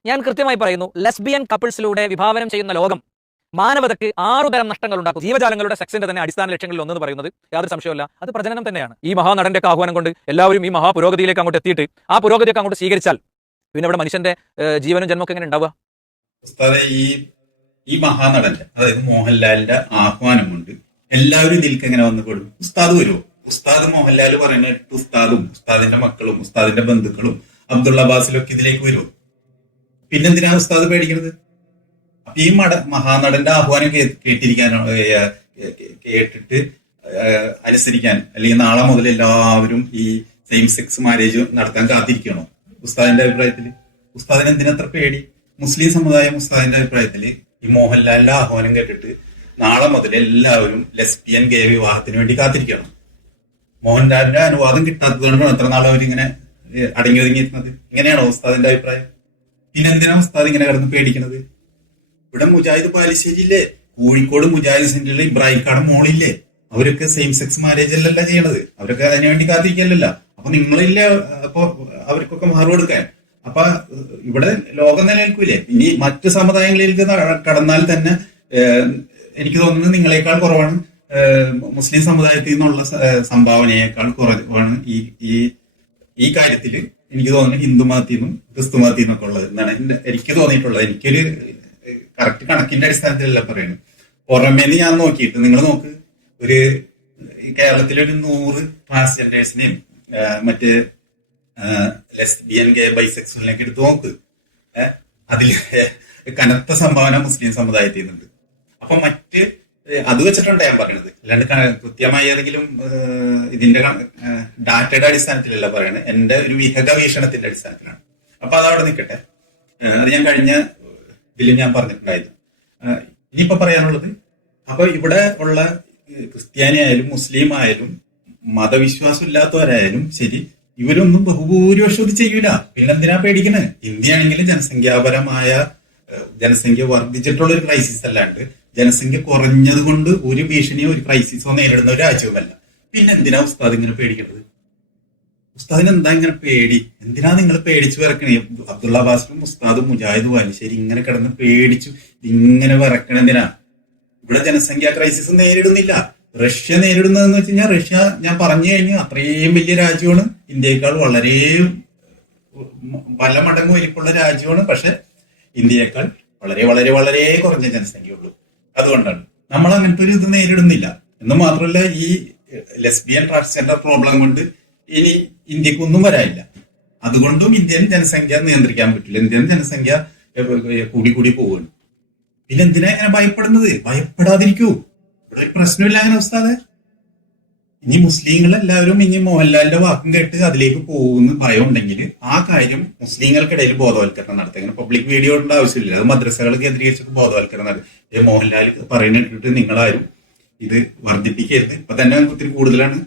ഞാൻ കൃത്യമായി പറയുന്നു, ലെസ്ബിയൻ കപ്പിൾസിലൂടെ വിഭാവനം ചെയ്യുന്ന ലോകം മാനവതയ്ക്ക് 6 തരം നഷ്ടങ്ങൾ ഉണ്ടാക്കും. ജീവജാലങ്ങളുടെ സെക്സിന്റെ തന്നെ അടിസ്ഥാന ലക്ഷ്യങ്ങളിൽ ഒന്നെന്ന് പറയുന്നത് യാതൊരു സംശയമല്ല അത് പ്രജനനം തന്നെയാണ്. ഈ മഹാനടന്റെ ഒക്കെ ആഹ്വാനം കൊണ്ട് എല്ലാവരും ഈ മഹാപുരോഗതിയിലേക്ക് അങ്ങോട്ട് എത്തിയിട്ട് ആ പുരോഗതിയൊക്കെ അങ്ങോട്ട് സ്വീകരിച്ചാൽ പിന്നെ ഇവിടെ മനുഷ്യന്റെ ജീവനും ജന്മൊക്കെ എങ്ങനെ ഉണ്ടാവുക? ഉസ്താദെ, ഈ മഹാനടന്റെ, അതായത് മോഹൻലാലിന്റെ ആഹ്വാനം കൊണ്ട് എല്ലാവരും ഇതിലേക്ക് എങ്ങനെ വന്നുപെടും? ഉസ്താദ് വരുമോ? ഉസ്താദ് മോഹൻലാൽ പറയുന്നത് ഉസ്താദും ഉസ്താദിന്റെ മക്കളും ഉസ്താദിന്റെ ബന്ധുക്കളും അബ്ദുള്ള അബ്ബാസിലും ഒക്കെ ഇതിലേക്ക് വരുമോ? പിന്നെന്തിനാ ഉസ്താദ് പേടിക്കുന്നത്? അപ്പൊ ഈ മഹാനടന്റെ ആഹ്വാനം കേട്ടിരിക്കാനോ, കേട്ടിട്ട് അനുസരിക്കാൻ, അല്ലെങ്കിൽ നാളെ മുതൽ എല്ലാവരും ഈ സെയിം സെക്സ് മാരേജ് നടത്താൻ കാത്തിരിക്കണോ? ഉസ്താദിന്റെ അഭിപ്രായത്തില് ഉസ്താദിന് എന്തിനത്ര പേടി? മുസ്ലിം സമുദായം ഉസ്താദിന്റെ അഭിപ്രായത്തില് ഈ മോഹൻലാലിന്റെ ആഹ്വാനം കേട്ടിട്ട് നാളെ മുതൽ എല്ലാവരും ലെസ്ബിയൻ ഗേ വിവാഹത്തിന് വേണ്ടി കാത്തിരിക്കണം. മോഹൻലാലിന്റെ അനുവാദം കിട്ടാത്തതുകൊണ്ടാണ് എത്ര നാളെ അവരിങ്ങനെ അടങ്ങി ഒതുങ്ങിയിരുന്നത്. ഇങ്ങനെയാണോ ഉസ്താദിന്റെ അഭിപ്രായം? പിന്നെന്തിനാ ഉസ്താദ് ഇങ്ങനെ കിടന്ന് പേടിക്കുന്നത്? ഇവിടെ മുജാഹിദ് പാലിശ്ശേരിയില്ലേ, കോഴിക്കോട് മുജാഹിദ് സെന്ററിലെ ഇബ്രാഹിംകാട് മോളില്ലേ, അവരൊക്കെ സെയിം സെക്സ് മാരേജ് അല്ലല്ല ചെയ്യണത്. അവരൊക്കെ അതിനു വേണ്ടി കാത്തിരിക്കലല്ല. അപ്പൊ നിങ്ങളില്ല അപ്പൊ അവർക്കൊക്കെ മാറുകൊടുക്കാൻ. അപ്പൊ ഇവിടെ ലോകം നിലനിൽക്കൂലേ? ഇനി മറ്റു സമുദായങ്ങളിലേക്ക് കടന്നാൽ തന്നെ എനിക്ക് തോന്നുന്നത് നിങ്ങളെക്കാൾ കുറവാണ് മുസ്ലിം സമുദായത്തിൽ നിന്നുള്ള സംഭാവനയേക്കാൾ കുറവാണ് ഈ കാര്യത്തിൽ എനിക്ക് തോന്നുന്നു ഹിന്ദു മതത്തിൽ നിന്നും ക്രിസ്തു മതത്തിൽ നിന്നൊക്കെ ഉള്ളത് എന്നാണ് എനിക്ക് തോന്നിയിട്ടുള്ളത്. എനിക്കൊരു കറക്റ്റ് കണക്കിന്റെ അടിസ്ഥാനത്തിലല്ല പറയുന്നത്. പുറമേന്ന് ഞാൻ നോക്കിയിട്ട്, നിങ്ങൾ നോക്ക്, ഒരു കേരളത്തിലൊരു 100 ട്രാൻസ്ജെൻഡേഴ്സിനെയും മറ്റ് ലെസ്ബിയൻ ഗേ ബൈസെക്സുവലിനൊക്കെ എടുത്ത് നോക്ക്, അതിൽ കനത്ത സംഭാവന മുസ്ലിം സമുദായത്തിൽ നിന്നുണ്ട്. അപ്പൊ മറ്റ് അത് വെച്ചിട്ടുണ്ട് ഞാൻ പറയുന്നത്, അല്ലാണ്ട് കൃത്യമായ ഏതെങ്കിലും ഇതിന്റെ ഡാറ്റയുടെ അടിസ്ഥാനത്തിലല്ല പറയണത്, എന്റെ ഒരു വിഹക വീക്ഷണത്തിന്റെ അടിസ്ഥാനത്തിലാണ്. അപ്പൊ അതവിടെ നിൽക്കട്ടെ. അത് ഞാൻ കഴിഞ്ഞ ഇതിലും ഞാൻ പറഞ്ഞിട്ടുണ്ടായിരുന്നു. ഇനിയിപ്പോ പറയാനുള്ളത്, അപ്പൊ ഇവിടെ ഉള്ള ക്രിസ്ത്യാനി ആയാലും മുസ്ലിം ആയാലും മതവിശ്വാസം ഇല്ലാത്തവരായാലും ശരി, ഇവരൊന്നും ബഹുഭൂരിപക്ഷം ഇത് ചെയ്യൂല. പിന്നെന്തിനാ പേടിക്കണേ? ഇന്ത്യയാണെങ്കിലും ജനസംഖ്യ വർദ്ധിച്ചിട്ടുള്ള ഒരു ക്രൈസിസ് അല്ലാണ്ട് ജനസംഖ്യ കുറഞ്ഞത് കൊണ്ട് ഒരു ഭീഷണിയോ ഒരു ക്രൈസിസോ നേരിടുന്ന ഒരു രാജ്യവുമല്ല. പിന്നെന്തിനാ ഉസ്താദ് ഇങ്ങനെ പേടിക്കുന്നത്? ഉസ്താദിന് എന്താ ഇങ്ങനെ പേടി? എന്തിനാ നിങ്ങൾ പേടിച്ചു വിറക്കണേ? അബ്ദുള്ള അബ്ബാസിലും ഉസ്താദും മുജാഹിദ് വാലിശ്ശേരി ഇങ്ങനെ കിടന്ന് പേടിച്ചു ഇങ്ങനെ വിറക്കണ എന്തിനാ? ഇവിടെ ജനസംഖ്യാ ക്രൈസിസ് നേരിടുന്നില്ല. റഷ്യ നേരിടുന്നതെന്ന് വെച്ച് കഴിഞ്ഞാൽ, റഷ്യ ഞാൻ പറഞ്ഞു കഴിഞ്ഞു അത്രയും വലിയ രാജ്യമാണ്, ഇന്ത്യയേക്കാൾ വളരെ പല മടങ്ങ് വലിപ്പമുള്ള രാജ്യമാണ്. പക്ഷെ ഇന്ത്യയേക്കാൾ വളരെ വളരെ വളരെ കുറഞ്ഞ ജനസംഖ്യയുള്ളൂ. അതുകൊണ്ടാണ് നമ്മൾ അങ്ങനത്തെ ഒരു ഇത് നേരിടുന്നില്ല. എന്ന് മാത്രമല്ല, ഈ ലെസ്ബിയൻ ട്രാൻസ്ജെൻഡർ പ്രോബ്ലം കൊണ്ട് ഇനി ഇന്ത്യക്ക് ഒന്നും വരാനില്ല. അതുകൊണ്ടും ഇന്ത്യൻ ജനസംഖ്യ നിയന്ത്രിക്കാൻ പറ്റില്ല. ഇന്ത്യൻ ജനസംഖ്യ കൂടി പോവുകയാണ്. പിന്നെ എന്തിനാ ഇങ്ങനെ ഭയപ്പെടുന്നത്? ഭയപ്പെടാതിരിക്കൂ, ഇവിടെ പ്രശ്നമില്ല അങ്ങനെ ഉസ്താദെ. ഇനി മുസ്ലിങ്ങളെല്ലാവരും ഇനി മോഹൻലാലിന്റെ വാക്കും കേട്ട് അതിലേക്ക് പോകുന്ന ഭയം ഉണ്ടെങ്കിൽ ആ കാര്യം മുസ്ലിങ്ങൾക്കിടയിൽ ബോധവൽക്കരണം നടത്തുക. അങ്ങനെ പബ്ലിക് വീഡിയോയുടെ ആവശ്യമില്ല. അത് മദ്രസകൾ കേന്ദ്രീകരിച്ച് ബോധവൽക്കരണം നടത്തുക. മോഹൻലാൽ പറയുന്നിട്ട് നിങ്ങളാരും ഇത് വർദ്ധിപ്പിക്കരുത്. ഇപ്പൊ തന്നെ ഒത്തിരി കൂടുതലാണ്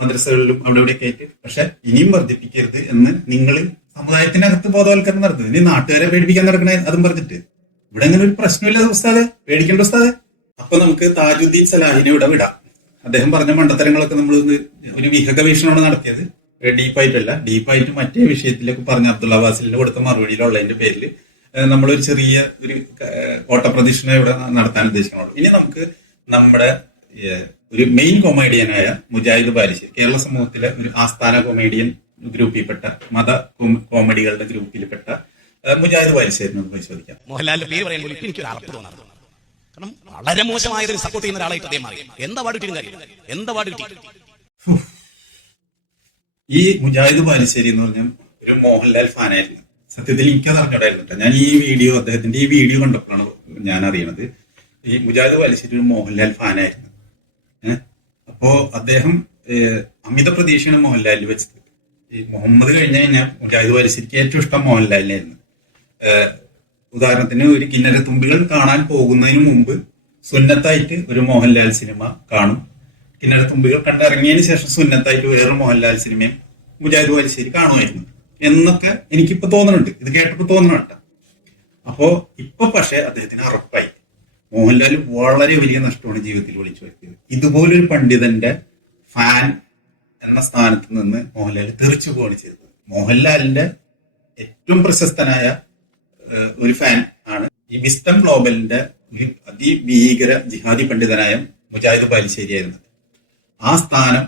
മദ്രസകളിലും അവിടെ ഇവിടെയൊക്കെ ആയിട്ട്. പക്ഷെ ഇനിയും വർദ്ധിപ്പിക്കരുത് എന്ന് നിങ്ങൾ സമുദായത്തിനകത്ത് ബോധവൽക്കരണം നടത്തുന്നത്. ഇനി നാട്ടുകാരെ പേടിപ്പിക്കാൻ നടക്കണേ അതും പറഞ്ഞിട്ട്. ഇവിടെ അങ്ങനെ ഒരു പ്രശ്നമില്ല ഉസ്താദെ, പേടിക്കേണ്ട ഉസ്താദെ. അപ്പൊ നമുക്ക് താജുദ്ദീൻ സലാഹിനെ ഇവിടെ വിടാം. അദ്ദേഹം പറഞ്ഞ മണ്ടത്തരങ്ങളൊക്കെ നമ്മൾ ഒരു വിഹക വീക്ഷണമാണ് നടത്തിയത്, ഡീപ്പായിട്ടല്ല. ഡീപ്പായിട്ട് മറ്റേ വിഷയത്തിലേക്ക് പറഞ്ഞ അബ്ദുള്ള അബ്ബാസിലിന് കൊടുത്ത മറുപടിയിലുള്ളതിന്റെ പേരിൽ നമ്മളൊരു ചെറിയ ഒരു ഓട്ടപ്രദക്ഷിണ ഇവിടെ നടത്താൻ ഉദ്ദേശിക്കുന്നുള്ളൂ. ഇനി നമുക്ക് നമ്മുടെ ഒരു മെയിൻ കൊമേഡിയനായ മുജാഹിദ് ബാലിശ്ശേരി, കേരള സമൂഹത്തിലെ ഒരു ആസ്ഥാന കൊമേഡിയൻ ഗ്രൂപ്പിൽപ്പെട്ട മത കോമഡികളുടെ ഗ്രൂപ്പിൽപ്പെട്ട മുജാഹിദ് ബാലിശ്ശേരി നമുക്ക് പരിശോധിക്കാം. മോഹൻലാലിന്റെ പേര് പറയുമ്പോൾ എനിക്കൊരു അറപ്പ് തോന്നാറുണ്ട്. കാരണം വളരെ മോശമായതൊരു സപ്പോർട്ട് ചെയ്യുന്ന ഒരാളായിട്ട് അദ്ദേഹം മാറി. എന്താ വാർഡ് കിട്ടി? ഈ മുജാഹിദ് ബാലിശ്ശേരി എന്ന് പറഞ്ഞാൽ ഒരു മോഹൻലാൽ ഫാനായിരുന്നു. സത്യത്തിൽ എനിക്കത് അറിഞ്ഞൂടായിരുന്നു. ഞാൻ അദ്ദേഹത്തിന്റെ ഈ വീഡിയോ കണ്ടപ്പോഴാണ് ഞാൻ അറിയണത് ഈ മുജാഹിദ് ബാലിശ്ശേരി ഒരു മോഹൻലാൽ ഫാനായിരുന്നു. അപ്പോ അദ്ദേഹം അമിത പ്രതീക്ഷയാണ് മോഹൻലാലിൽ വെച്ചത്. ഈ മുഹമ്മദ് കഴിഞ്ഞു കഴിഞ്ഞാൽ മുജാഹിദ് ബാലിശ്ശേരിക്ക് ഏറ്റവും ഇഷ്ടം മോഹൻലാലിനായിരുന്നു. ഉദാഹരണത്തിന് ഒരു കിന്നരത്തുമ്പികൾ കാണാൻ പോകുന്നതിന് മുമ്പ് സുന്നത്തായിട്ട് ഒരു മോഹൻലാൽ സിനിമ കാണും. കിന്നരത്തുമ്പികൾ കണ്ടിറങ്ങിയതിന് ശേഷം സുന്നത്തായിട്ട് വേറൊരു മോഹൻലാൽ സിനിമയും മുജാഹിദ് ബാലിശ്ശേരി കാണുമായിരുന്നു എന്നൊക്കെ എനിക്കിപ്പോ തോന്നുന്നുണ്ട്. ഇത് കേട്ടപ്പോ തോന്നണ. അപ്പോ ഇപ്പൊ പക്ഷെ അദ്ദേഹത്തിന് ഉറപ്പായി മോഹൻലാൽ വളരെ വലിയ നഷ്ടമാണ് ജീവിതത്തിൽ വിളിച്ചു വരുത്തിയത്. ഇതുപോലൊരു പണ്ഡിതന്റെ ഫാൻ എന്ന സ്ഥാനത്ത് നിന്ന് മോഹൻലാൽ തെറിച്ചു പോവുകയാണ് ചെയ്തത്. മോഹൻലാലിന്റെ ഏറ്റവും പ്രശസ്തനായ ഒരു ഫാൻ ആണ് ഈ വിസ്റ്റം ഗ്ലോബലിന്റെ ഒരു അതിഭീകര ജിഹാദി പണ്ഡിതനായ മുജാഹിദ് ബാലുശ്ശേരിയായിരുന്നത്. ആ സ്ഥാനം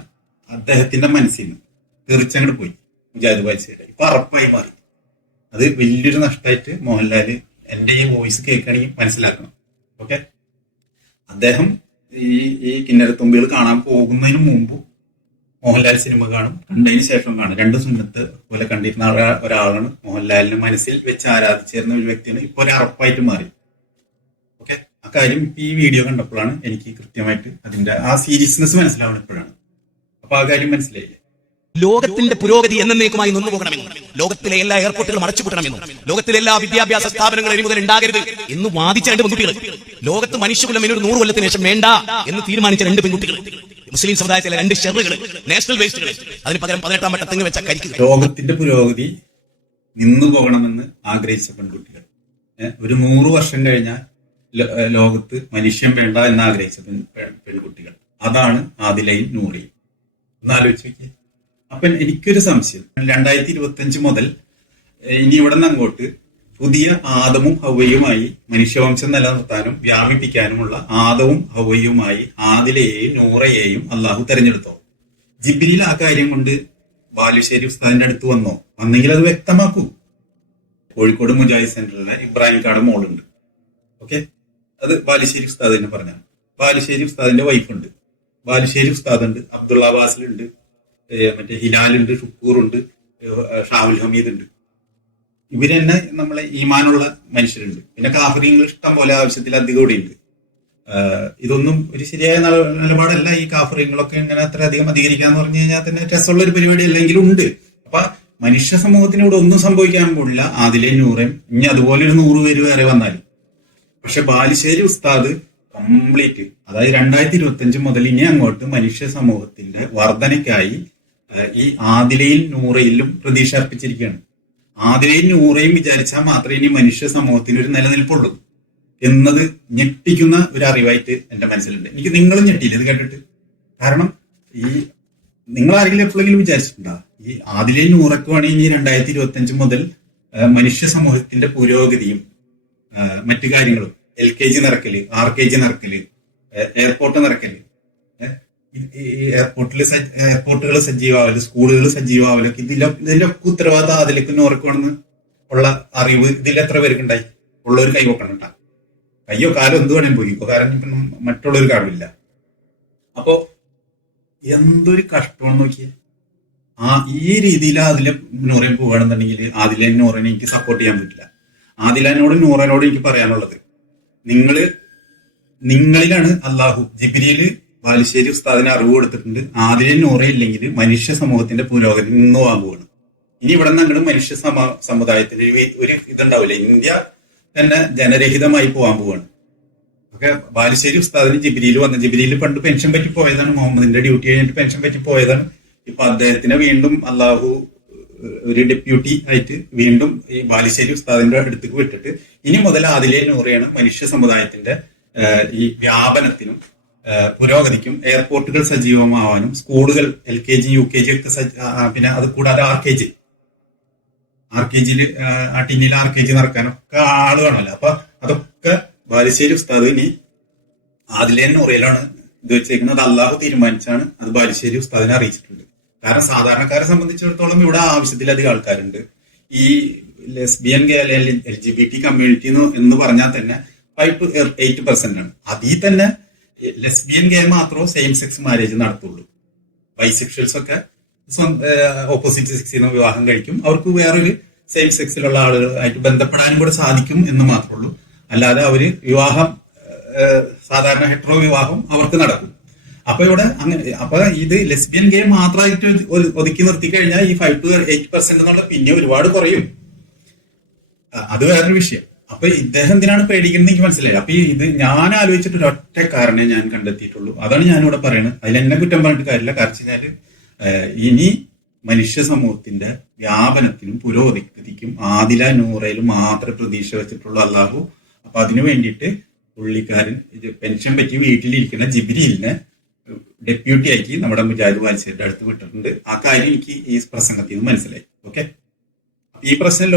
അദ്ദേഹത്തിന്റെ മനസ്സിൽ നിന്ന് തെറിച്ചങ്ങോട്ട് പോയി. മുജാഹിദ് ബാലുശ്ശേരി ഇപ്പൊ അറപ്പായി മാറി. അത് വലിയൊരു നഷ്ടമായിട്ട് മോഹൻലാൽ എന്റെ ഈ വോയിസ് കേൾക്കുകയാണെങ്കിൽ മനസ്സിലാക്കണം. ഓക്കെ, അദ്ദേഹം ഈ കിന്നരത്തുമ്പികൾ കാണാൻ പോകുന്നതിന് മുമ്പ് മോഹൻലാൽ സിനിമ കാണും, കണ്ടതിന് ശേഷം കാണും. രണ്ട് സുന്നത്ത് പോലെ കണ്ടിരുന്ന ഒരാളാണ്. മോഹൻലാലിനെ മനസ്സിൽ വെച്ച് ആരാധിച്ചിരുന്ന ഒരു വ്യക്തിയാണ്. ഇപ്പൊ ഒരു അറപ്പായിട്ട് മാറി. ഓക്കെ, ആ കാര്യം ഈ വീഡിയോ കണ്ടപ്പോഴാണ് എനിക്ക് കൃത്യമായിട്ട് അതിന്റെ ആ സീരിയസ്നെസ് മനസ്സിലാവുന്നത് ഇപ്പോഴാണ്. അപ്പൊ ആ കാര്യം മനസ്സിലായില്ലേ? ലോകത്തിന്റെ പുരോഗതി എന്നേക്കുമായി നിന്നു പോകണമെന്നും ലോകത്തിലെ എല്ലാ എയർപോർട്ടുകളും അടച്ചുപൂട്ടണമെന്നും ലോകത്തിലെ എല്ലാ വിദ്യാഭ്യാസ സ്ഥാപനങ്ങളും ഇനി മുതൽ ഉണ്ടാകരുത് എന്ന് വാദിച്ച രണ്ട് പെൺകുട്ടികൾ, ലോകത്ത് മനുഷ്യകുലം ഇനി ഒരു 100 കൊല്ലത്തിന് ശേഷം വേണ്ട എന്ന് തീരുമാനിച്ച രണ്ട് പെൺകുട്ടികൾ, മുസ്ലിം സമുദായത്തിലെ രണ്ട് ഷെറുകൾ, നാഷണൽ വേസ്റ്റുകൾ, അതിന് പകരം 18-ാം വട്ടത്തിങ് വെച്ച കരിക്കുക. ലോകത്തിന്റെ പുരോഗതി നിന്നു പോകണമെന്ന് ആഗ്രഹിച്ച പെൺകുട്ടികൾ, ഒരു 100 വർഷം കഴിഞ്ഞാൽ ലോകത്ത് മനുഷ്യൻ വേണ്ട എന്ന് ആഗ്രഹിച്ച പെൺകുട്ടികൾ, അതാണ് ആദിലയും നൂറിയും. ഒന്ന് ആലോചിച്ച് നോക്കിയേ. അപ്പൊ എനിക്കൊരു സംശയം, 2025 മുതൽ ഇനി ഇവിടെ നിന്ന് അങ്ങോട്ട് പുതിയ ആദമും ഹവ്വയുമായി മനുഷ്യവംശം നിലനിർത്താനും വ്യാപിപ്പിക്കാനുമുള്ള ആദവും ഹവ്വയുമായി ആദിലയെയും നൂറയെയും അള്ളാഹു തെരഞ്ഞെടുത്തോ? ജിബ്രീൽ ആ കാര്യം കൊണ്ട് ബാലുശ്ശേരി ഉസ്താദിന്റെ അടുത്ത് വന്നോ? വന്നെങ്കിൽ അത് വ്യക്തമാക്കൂ. കോഴിക്കോട് മുജാഹിദ് സെന്ററിലെ ഇബ്രാഹിം കാട് മോളുണ്ട്. ഓക്കെ, അത് ബാലുശ്ശേരി ഉസ്താദ് തന്നെ പറഞ്ഞാണ്. ബാലുശ്ശേരി ഉസ്താദിന്റെ വൈഫുണ്ട്, ബാലുശ്ശേരി ഉസ്താദുണ്ട്, അബ്ദുള്ള ബാസിലുണ്ട്, മറ്റേ ഹിലാലുണ്ട്, ഷുക്കൂറുണ്ട്, ഷാഹുൽ ഹമീദ് ഉണ്ട്. ഇവര് തന്നെ നമ്മളെ ഈമാനുള്ള മനുഷ്യരുണ്ട്. പിന്നെ കാഫറിങ്ങൾ ഇഷ്ടം പോലെ ആവശ്യത്തിലധികം ഇവിടെ ഉണ്ട്. ഇതൊന്നും ഒരു ശരിയായ നിലപാടല്ല. ഈ കാഫറിങ്ങളൊക്കെ ഇങ്ങനെ അത്രയധികം അധികരിക്കാന്ന് പറഞ്ഞു കഴിഞ്ഞാൽ തന്നെ രസമുള്ള ഒരു പരിപാടി അല്ലെങ്കിലും ഉണ്ട്. അപ്പൊ മനുഷ്യ സമൂഹത്തിന് ഇവിടെ ഒന്നും സംഭവിക്കാൻ പോലില്ല. ആദിലെ നൂറേം ഇനി അതുപോലെ ഒരു 100 പേര് വേറെ വന്നാലും. പക്ഷെ ബാലുശ്ശേരി ഉസ്താദ് കംപ്ലീറ്റ്, അതായത് 2025 മുതൽ ഇനി അങ്ങോട്ട് മനുഷ്യ സമൂഹത്തിന്റെ വർധനയ്ക്കായി ഈ ആദിലയിൽ നൂറയിലും പ്രതീക്ഷ അർപ്പിച്ചിരിക്കുകയാണ്. ആദിലയും നൂറയും വിചാരിച്ചാൽ മാത്രമേ ഇനി മനുഷ്യ സമൂഹത്തിന് ഒരു നിലനിൽപ്പുള്ളൂ എന്നത് ഞെട്ടിക്കുന്ന ഒരു അറിവായിട്ട് എന്റെ മനസ്സിലുണ്ട്. എനിക്ക് നിങ്ങളും ഞെട്ടിയില്ല ഇത് കേട്ടിട്ട്. കാരണം ഈ നിങ്ങൾ ആരെങ്കിലും എപ്പോഴെങ്കിലും വിചാരിച്ചിട്ടുണ്ടോ ഈ ആദിലയും നൂറയ്ക്ക് വേണമെങ്കിൽ ഇനി 2025 മുതൽ മനുഷ്യ സമൂഹത്തിന്റെ പുരോഗതിയും മറ്റു കാര്യങ്ങളും, LKG നിറക്കല്, RKG നിറക്കല്, എയർപോർട്ട് നിറക്കല്, എയർപോർട്ടുകൾ സജീവാവല്, സ്കൂളുകൾ സജീവാവലൊക്കെ ഇതിലൊക്കെ ഉത്തരവാദിത്തം അതിലേക്ക് നൂറക്കുവാണെന്ന് ഉള്ള അറിവ് ഇതിൽ എത്ര പേർക്ക് ഉണ്ടായി? ഉള്ളൊരു കൈ വെക്കണണ്ട. കയ്യോ കാലോ എന്ത് വേണേലും പോയിക്കോ, കാരണം ഇപ്പം മറ്റുള്ളൊരു കാണില്ല. അപ്പോ എന്തൊരു കഷ്ടമാണെന്ന് നോക്കിയേ. ഈ രീതിയിൽ അതിലെ നൂറേൻ പോവുകയാണെന്നുണ്ടെങ്കിൽ ആദിലെ നൂറേനെ എനിക്ക് സപ്പോർട്ട് ചെയ്യാൻ പറ്റില്ല. ആദിലാനോടും നൂറനോടും എനിക്ക് പറയാനുള്ളത്, നിങ്ങളിലാണ് അള്ളാഹു ജിബ്രീല് ബാലുശ്ശേരി ഉസ്താദിന് അറിവ് കൊടുത്തിട്ടുണ്ട്. ആദിലെ നൂറയില്ലെങ്കിൽ മനുഷ്യ സമൂഹത്തിന്റെ പുരോഗതി നിന്നു ആകുകയാണ്. ഇനി ഇവിടെ നിന്ന് അങ്ങോട്ട് മനുഷ്യ സമുദായത്തിന് ഒരു ഇതുണ്ടാവില്ല. ഇന്ത്യ തന്നെ ജനരഹിതമായി പോകാൻ പോവാണ്. ഒക്കെ ബാലുശ്ശേരി ഉസ്താദിന് ജിബ്രീല് പണ്ട് പെൻഷൻ പറ്റി പോയതാണ്. മുഹമ്മദിന്റെ ഡ്യൂട്ടി കഴിഞ്ഞിട്ട് പെൻഷൻ പറ്റി പോയതാണ്. ഇപ്പൊ അദ്ദേഹത്തിനെ വീണ്ടും അള്ളാഹു ഒരു ഡെപ്യൂട്ടി ആയിട്ട് വീണ്ടും ഈ ബാലുശ്ശേരി ഉസ്താദിന്റെ അടുത്തേക്ക് വിട്ടിട്ട് ഇനി മുതൽ ആദിലെ നൂറയാണ് മനുഷ്യ സമുദായത്തിന്റെ ഈ വ്യാപനത്തിനും പുരോഗതിക്കും, എയർപോർട്ടുകൾ സജീവമാവാനും, സ്കൂളുകൾ LKG UKG ഒക്കെ പിന്നെ അത് കൂടാതെ RKGയിൽ ആ ടിന്നിൽ RKG നടക്കാനൊക്കെ ആള് കാണുമല്ലോ. അപ്പൊ അതൊക്കെ ബാലുശ്ശേരി ഉസ്താദ് ഇനി ആദിലെ നൂറയിലാണ് ഇത് വെച്ചേക്കുന്നത്. അള്ളാഹു തീരുമാനിച്ചാണ് അത് ബാലുശ്ശേരി ഉസ്താദിനെ അറിയിച്ചിട്ടുണ്ട്. കാരണം സാധാരണക്കാരെ സംബന്ധിച്ചിടത്തോളം ഇവിടെ ആവശ്യത്തിലധികം ആൾക്കാരുണ്ട്. ഈ ലെസ്ബിയൻ ഗേ LGBT കമ്മ്യൂണിറ്റി എന്ന് പറഞ്ഞാൽ തന്നെ 5 to 8% ആണ്. അതിൽ തന്നെ ലെസ്ബിയൻ ഗേ മാത്രമേ സെയിം സെക്സ് മാരേജ് നടത്തുള്ളൂ. ബൈസെക്ഷൽസ് ഒക്കെ ഓപ്പോസിറ്റ് സെക്സിൽ നിന്ന് വിവാഹം കഴിക്കും. അവർക്ക് വേറൊരു സെയിം സെക്സിലുള്ള ആളുകളായിട്ട് ബന്ധപ്പെടാനും കൂടെ സാധിക്കും എന്ന് മാത്രമേ ഉള്ളൂ. അല്ലാതെ അവര് വിവാഹം സാധാരണ ഹെട്രോ വിവാഹം അവർക്ക് നടക്കും. അപ്പൊ ഇവിടെ അങ്ങനെ ഇത് ലെസ്ബിയൻ ഗേ മാത്രമായിട്ട് ഒതുക്കി നിർത്തി കഴിഞ്ഞാൽ ഈ 5 to 8% എന്നുള്ള പിന്നെ ഒരുപാട് കുറയും. അത് വേറൊരു വിഷയം. അപ്പൊ ഇദ്ദേഹം എന്തിനാണ് പേടിക്കുന്നത് എനിക്ക് മനസ്സിലായില്ല. അപ്പൊ ഇത് ഞാൻ ആലോചിച്ചിട്ട് ഒരൊറ്റ കാരണേ ഞാൻ കണ്ടെത്തിയിട്ടുള്ളൂ. അതാണ് ഞാനിവിടെ പറയുന്നത്. അതിൽ എന്നെ കുറ്റം പറഞ്ഞിട്ട് കാര്യമില്ല. കാരണം വെച്ചാല് ഇനി മനുഷ്യ സമൂഹത്തിന്റെ വ്യാപനത്തിനും പുരോഗതിക്കും ആദില നൂറയിലും മാത്രമേ പ്രതീക്ഷ വെച്ചിട്ടുള്ളൂ അള്ളാഹു. അപ്പൊ അതിനു വേണ്ടിയിട്ട് പുള്ളിക്കാരൻ പെൻഷൻ പറ്റി വീട്ടിലിരിക്കുന്ന ജിബ്രീലിനെ ഡെപ്യൂട്ടി ആക്കി നമ്മുടെ മുജാഹിദ് ബാലുശ്ശേരിയുടെ അടുത്ത് വിട്ടിട്ടുണ്ട്. ആ കാര്യം എനിക്ക് ഈ പ്രസംഗത്തിൽ നിന്ന് മനസ്സിലായി. ഓക്കെ, ഈ പ്രശ്നം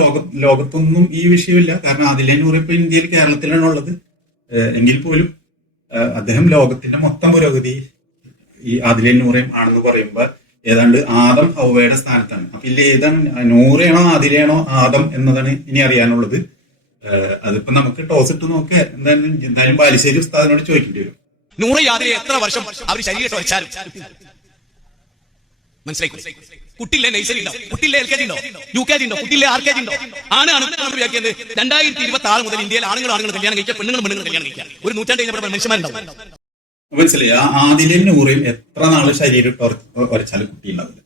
ലോകത്തൊന്നും ഈ വിഷയമില്ല. കാരണം ആദിലെ നൂറ് ഇപ്പൊ ഇന്ത്യയിൽ കേരളത്തിലാണ് ഉള്ളത്. എങ്കിൽ പോലും അദ്ദേഹം ലോകത്തിന്റെ മൊത്തം പുരോഗതി ഈ ആദിലെ നൂറയും ആണെന്ന് പറയുമ്പോൾ ഏതാണ്ട് ആദം ഹവ്വയുടെ സ്ഥാനത്താണ്. അപ്പൊ ഇതിൽ ഏതാണ് നൂറയാണോ ആദിലെയാണോ ആദം എന്നതാണ് ഇനി അറിയാനുള്ളത്. അതിപ്പോ നമുക്ക് ടോസ് ഇട്ട് നോക്കുക. എന്തായാലും ബാലുശ്ശേരി ഉസ്താദിനോട് ചോദിക്കേണ്ടി വരും. നൂറ് യാതിരെ എത്ര വർഷം അവർ ശരീരത്തെ വെച്ചാലും മനസ്സിലായി. കുട്ടിയിലെ നഴ്സറി ഉണ്ടോ, കുട്ടിയിലെ LKG ഉണ്ടോ, UKG ഉണ്ടോ, കുട്ടിയിലെ RKG ഉണ്ടോ? ആണ് വ്യാഖ്യാനത് 2026 മുതൽ ഇന്ത്യയിൽ ആണുങ്ങൾ കല്യാണം കഴിക്കുക, പെണ്ണുങ്ങൾ കല്യാണം കഴിക്കുക. ഒരു നൂറ്റാണ്ട് കഴിഞ്ഞ മനുഷ്യന്മാരുണ്ടാവും. മനസ്സിലായി. ആ ആദിലും നൂറയും എത്ര നാള് ശരീരം ഉരച്ചാലും കുട്ടി ഉണ്ടാവില്ല.